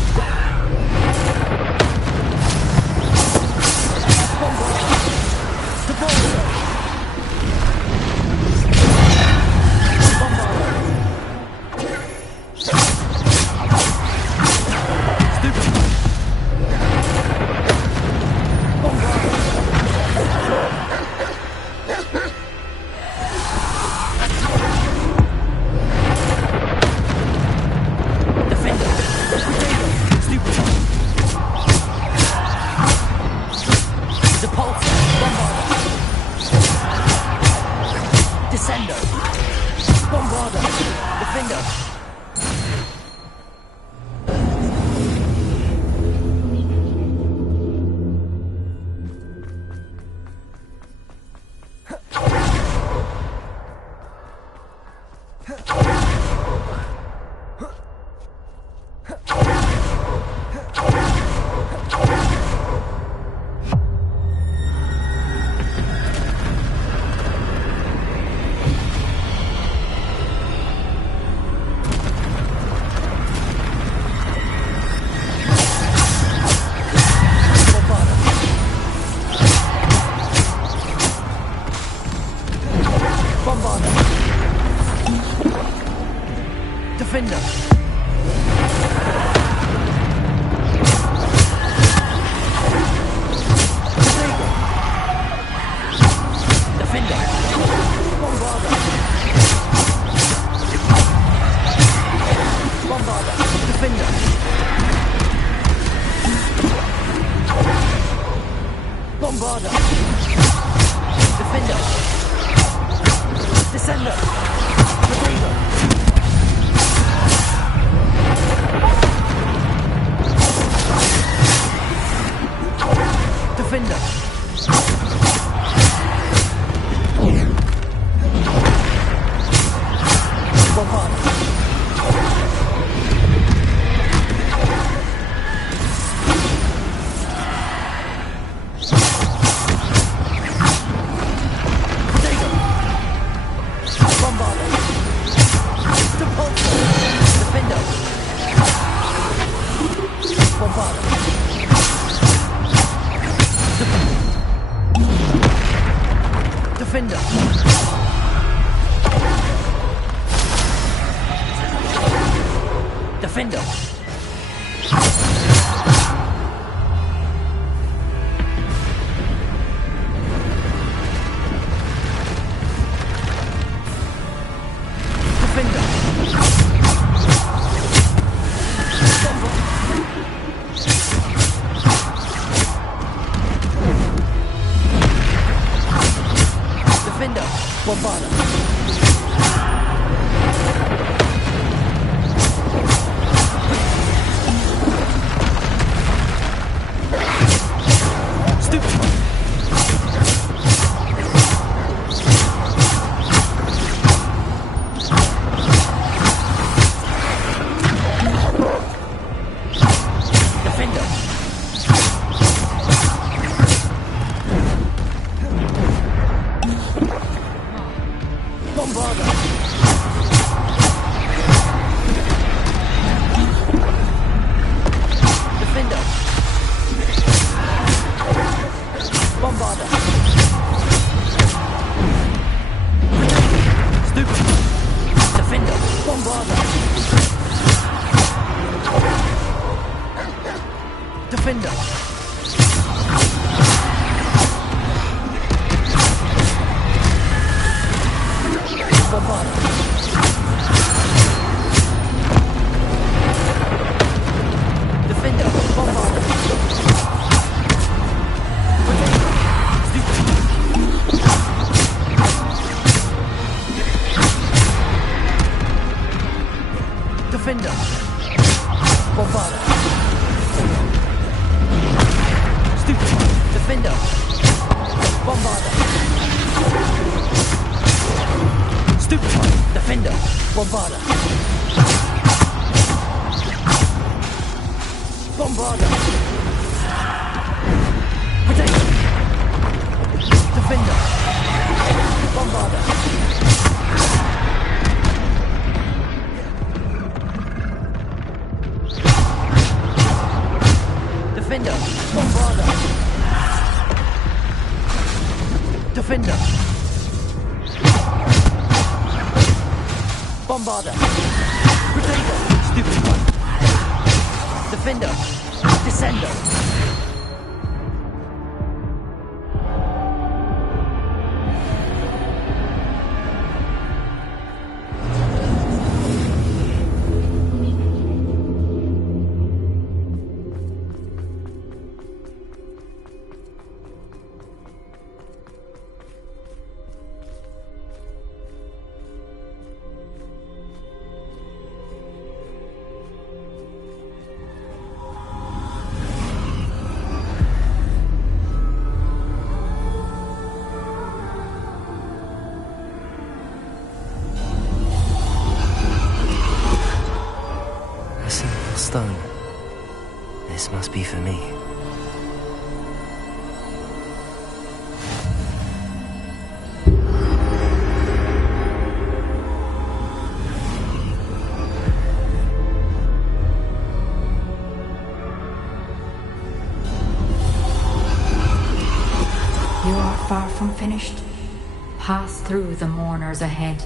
Bombarder! Protego! Stupid one! Defender! Descendo! Stone. This must be for me. You are far from finished. Pass through the mourners ahead.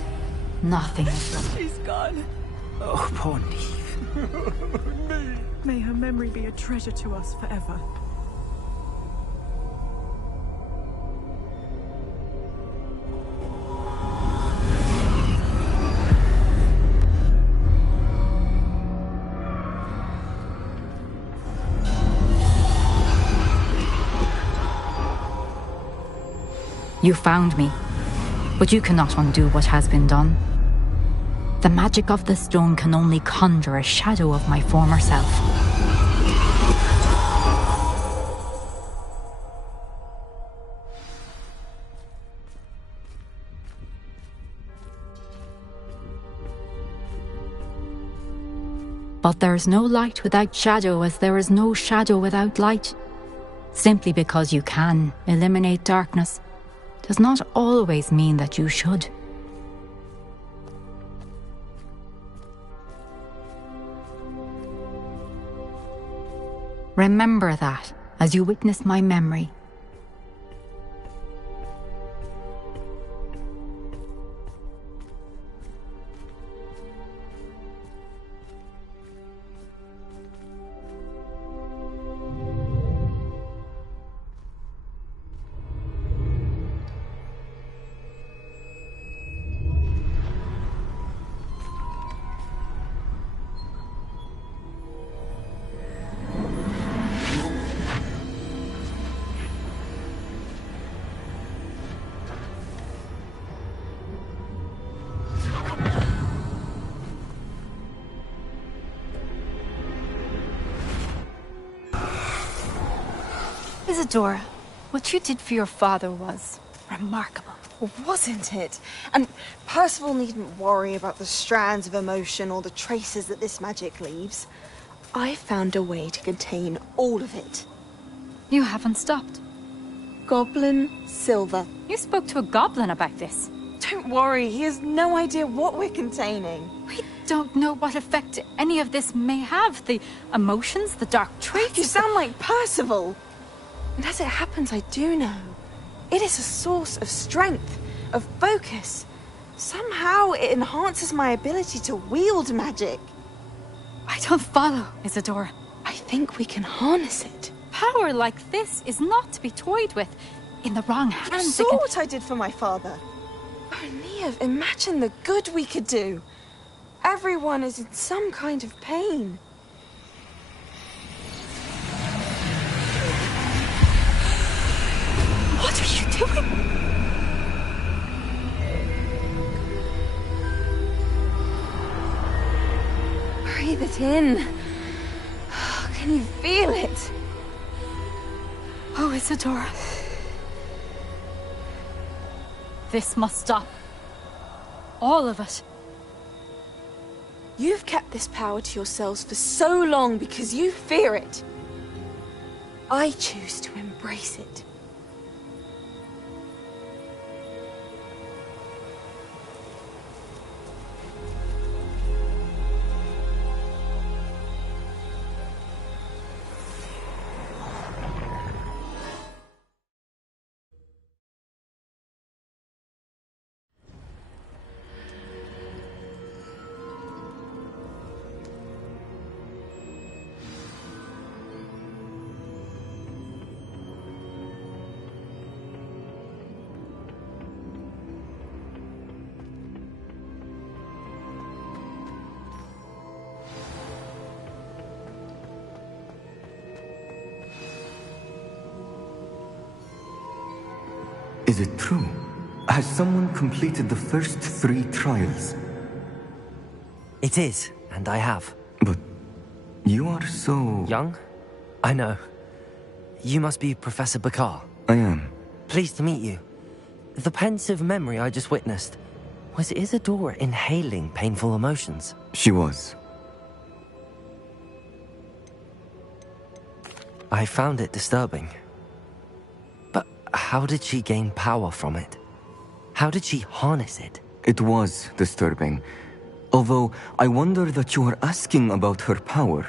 Nothing is left. She's gone. Oh, poor Neve. May her memory be a treasure to us forever. You found me, but you cannot undo what has been done. The magic of the stone can only conjure a shadow of my former self. But there is no light without shadow, as there is no shadow without light. Simply because you can eliminate darkness does not always mean that you should. Remember that as you witness my memory. Isadora, what you did for your father was remarkable. Wasn't it? And Percival needn't worry about the strands of emotion or the traces that this magic leaves. I found a way to contain all of it. You haven't stopped. Goblin silver. You spoke to a goblin about this. Don't worry, he has no idea what we're containing. We don't know what effect any of this may have. The emotions, the dark traits. You sound like Percival. And as it happens, I do know. It is a source of strength, of focus. Somehow it enhances my ability to wield magic. I don't follow, Isadora. I think we can harness it. Power like this is not to be toyed with. In the wrong hands, You saw what I did for my father. Oh, Neve, imagine the good we could do. Everyone is in some kind of pain. What are you doing? Breathe it in. Can you feel it? Oh, Isadora. This must stop. All of it. You've kept this power to yourselves for so long because you fear it. I choose to embrace it. Is it true? Has someone completed the first 3 trials? It is, and I have. But you are so... young? I know. You must be Professor Bakar. I am. Pleased to meet you. The pensive memory I just witnessed, was Isadora inhaling painful emotions? She was. I found it disturbing. But how did she gain power from it? How did she harness it? It was disturbing. Although, I wonder that you are asking about her power.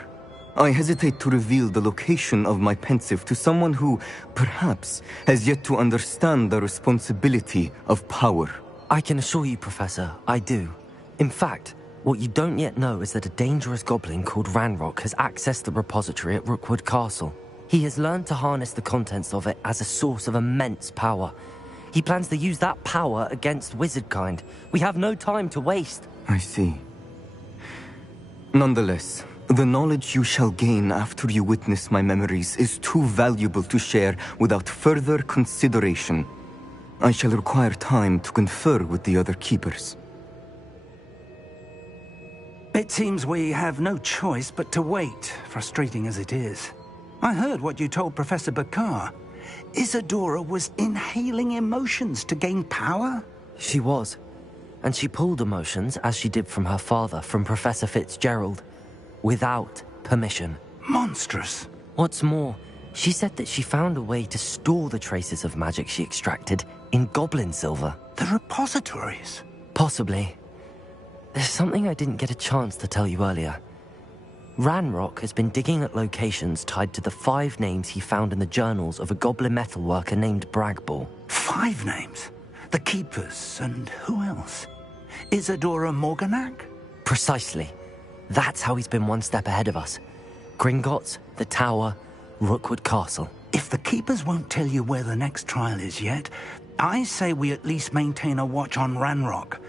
I hesitate to reveal the location of my pensive to someone who, perhaps, has yet to understand the responsibility of power. I can assure you, Professor, I do. In fact, what you don't yet know is that a dangerous goblin called Ranrock has accessed the repository at Rookwood Castle. He has learned to harness the contents of it as a source of immense power. He plans to use that power against wizardkind. We have no time to waste. I see. Nonetheless, the knowledge you shall gain after you witness my memories is too valuable to share without further consideration. I shall require time to confer with the other keepers. It seems we have no choice but to wait, frustrating as it is. I heard what you told Professor Bakar. Isadora was inhaling emotions to gain power? She was. And she pulled emotions, as she did from her father, from Professor Fitzgerald, without permission. Monstrous. What's more, she said that she found a way to store the traces of magic she extracted in goblin silver. The repositories? Possibly. There's something I didn't get a chance to tell you earlier. Ranrock has been digging at locations tied to the 5 names he found in the journals of a goblin metalworker named Bragball. 5 names? The Keepers, and who else? Isadora Morganac? Precisely. That's how he's been one step ahead of us. Gringotts, the Tower, Rookwood Castle. If the Keepers won't tell you where the next trial is yet, I say we at least maintain a watch on Ranrock.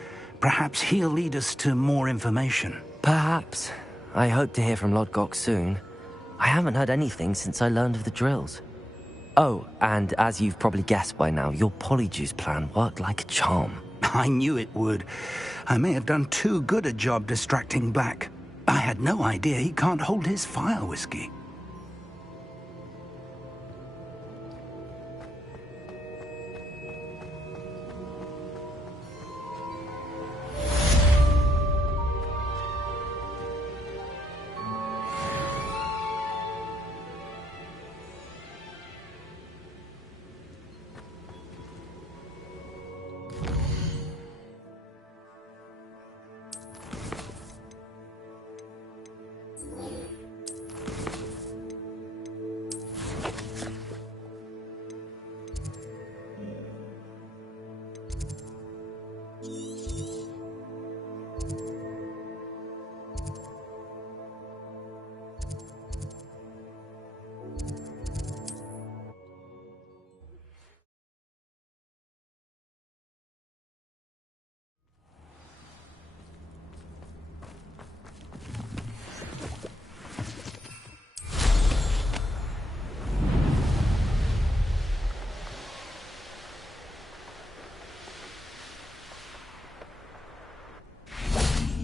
Perhaps he'll lead us to more information. Perhaps. I hope to hear from Lodgok soon. I haven't heard anything since I learned of the drills. Oh, and as you've probably guessed by now, your Polyjuice plan worked like a charm. I knew it would. I may have done too good a job distracting Black. I had no idea he can't hold his fire whiskey.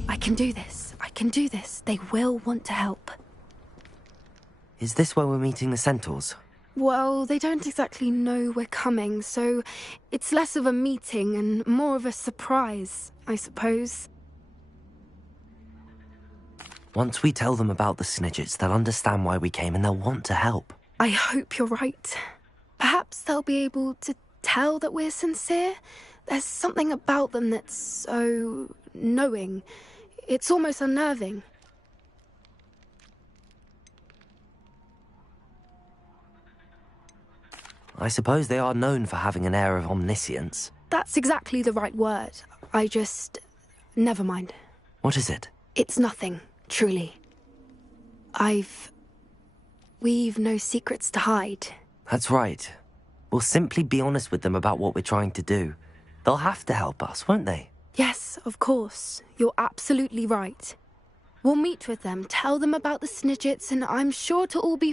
I can do this. I can do this. They will want to help. Is this where we're meeting the Centaurs? Well, they don't exactly know we're coming, so it's less of a meeting and more of a surprise, I suppose. Once we tell them about the Snidgets, they'll understand why we came and they'll want to help. I hope you're right. Perhaps they'll be able to tell that we're sincere. There's something about them that's so knowing. It's almost unnerving. I suppose they are known for having an air of omniscience. That's exactly the right word. I just... never mind. What is it? It's nothing, truly. We've no secrets to hide. That's right. We'll simply be honest with them about what we're trying to do. They'll have to help us, won't they? Yes, of course. You're absolutely right. We'll meet with them, tell them about the Snidgets, and I'm sure to all be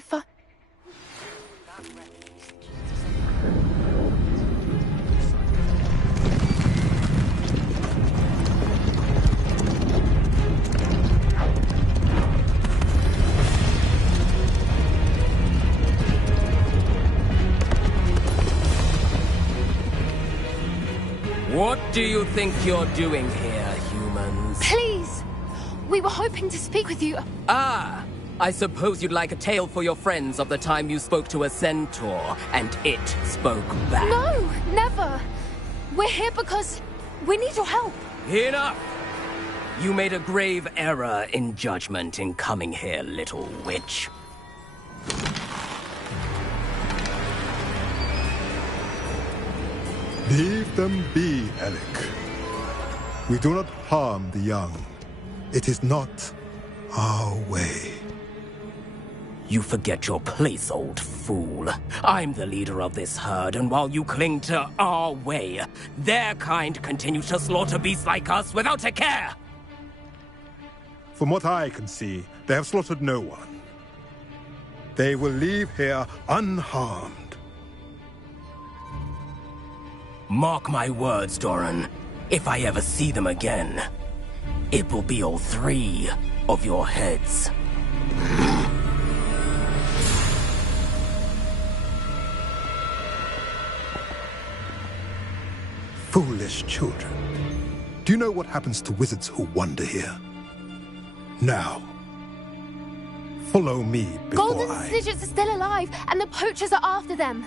do you think you're doing here, humans? Please! We were hoping to speak with you. Ah! I suppose you'd like a tale for your friends of the time you spoke to a centaur, and it spoke back. No! Never! We're here because we need your help. Enough! You made a grave error in judgment in coming here, little witch. Leave them be, Alec. We do not harm the young. It is not our way. You forget your place, old fool. I'm the leader of this herd, and while you cling to our way, their kind continues to slaughter beasts like us without a care! From what I can see, they have slaughtered no one. They will leave here unharmed. Mark my words, Doran. If I ever see them again, it will be all 3 of your heads. Foolish children. Do you know what happens to wizards who wander here? Now, follow me before Golden Snidgets are still alive, and the poachers are after them.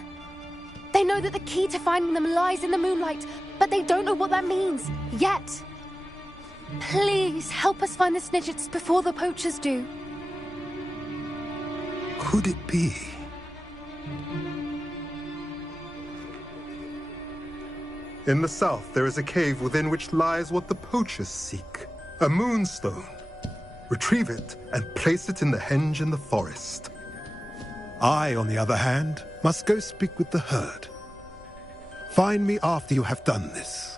They know that the key to finding them lies in the moonlight, but they don't know what that means, yet. Please, help us find the Snidgets before the poachers do. Could it be? In the south, there is a cave within which lies what the poachers seek. A moonstone. Retrieve it and place it in the henge in the forest. I, on the other hand, must go speak with the herd. Find me after you have done this.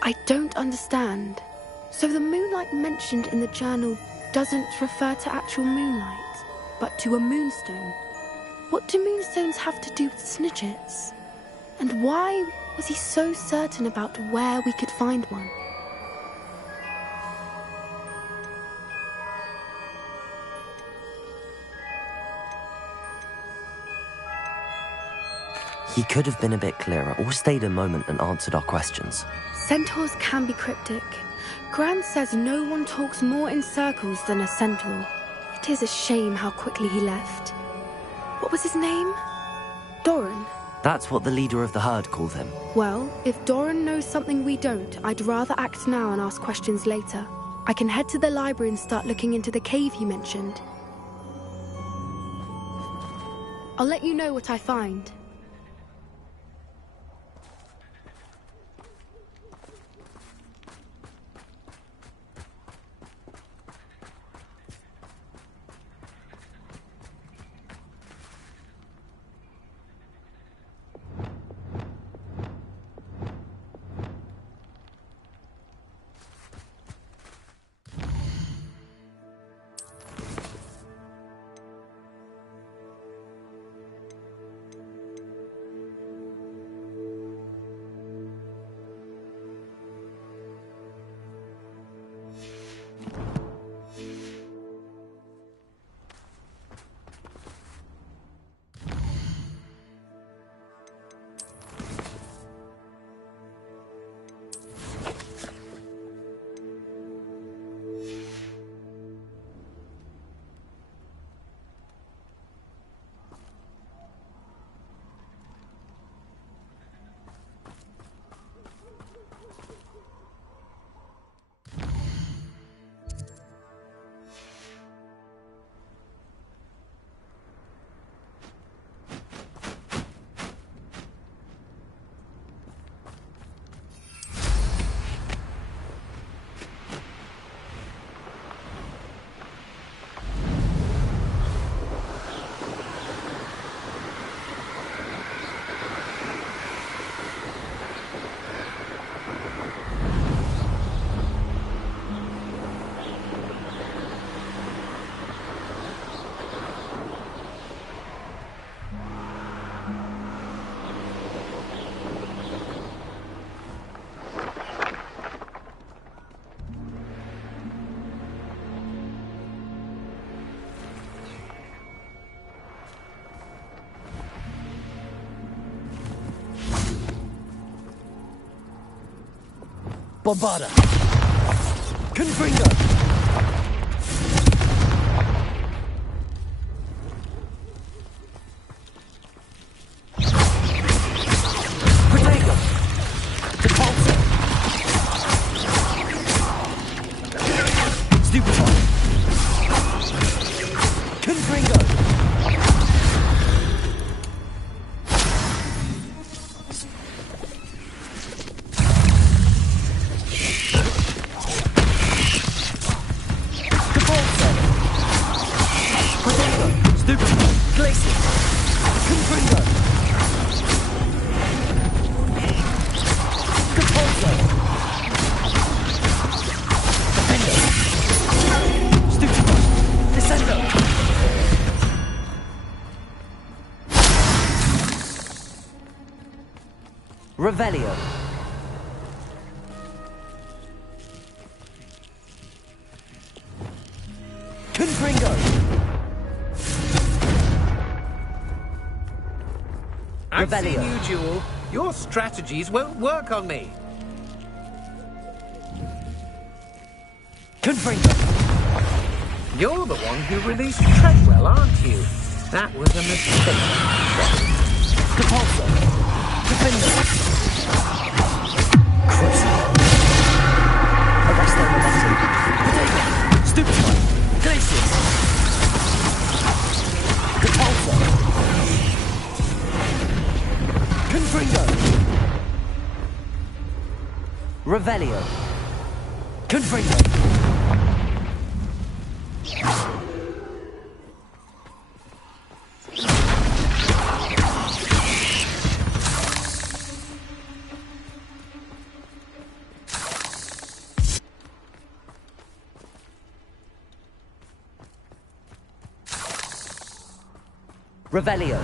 I don't understand. So the moonlight mentioned in the journal doesn't refer to actual moonlight, but to a moonstone. What do moonstones have to do with Snidgets? And why was he so certain about where we could find one? He could have been a bit clearer, or stayed a moment and answered our questions. Centaurs can be cryptic. Gran says no one talks more in circles than a centaur. It is a shame how quickly he left. What was his name? Doran? That's what the leader of the herd called him. Well, if Doran knows something we don't, I'd rather act now and ask questions later. I can head to the library and start looking into the cave you mentioned. I'll let you know what I find. Bombarda! Confringo! Protego! Depulso! Stupefy! Confringo! Revelio. Confringo. I've seen you, Jewel. Your strategies won't work on me. Confringo. You're the one who released Treadwell, aren't you? That was a mistake. Depulso. Defender. Crucial. Arrest their momentum. Protego. Stupefy. Glacius. Depulso. Confringo. Revelio. Confringo. Revelio.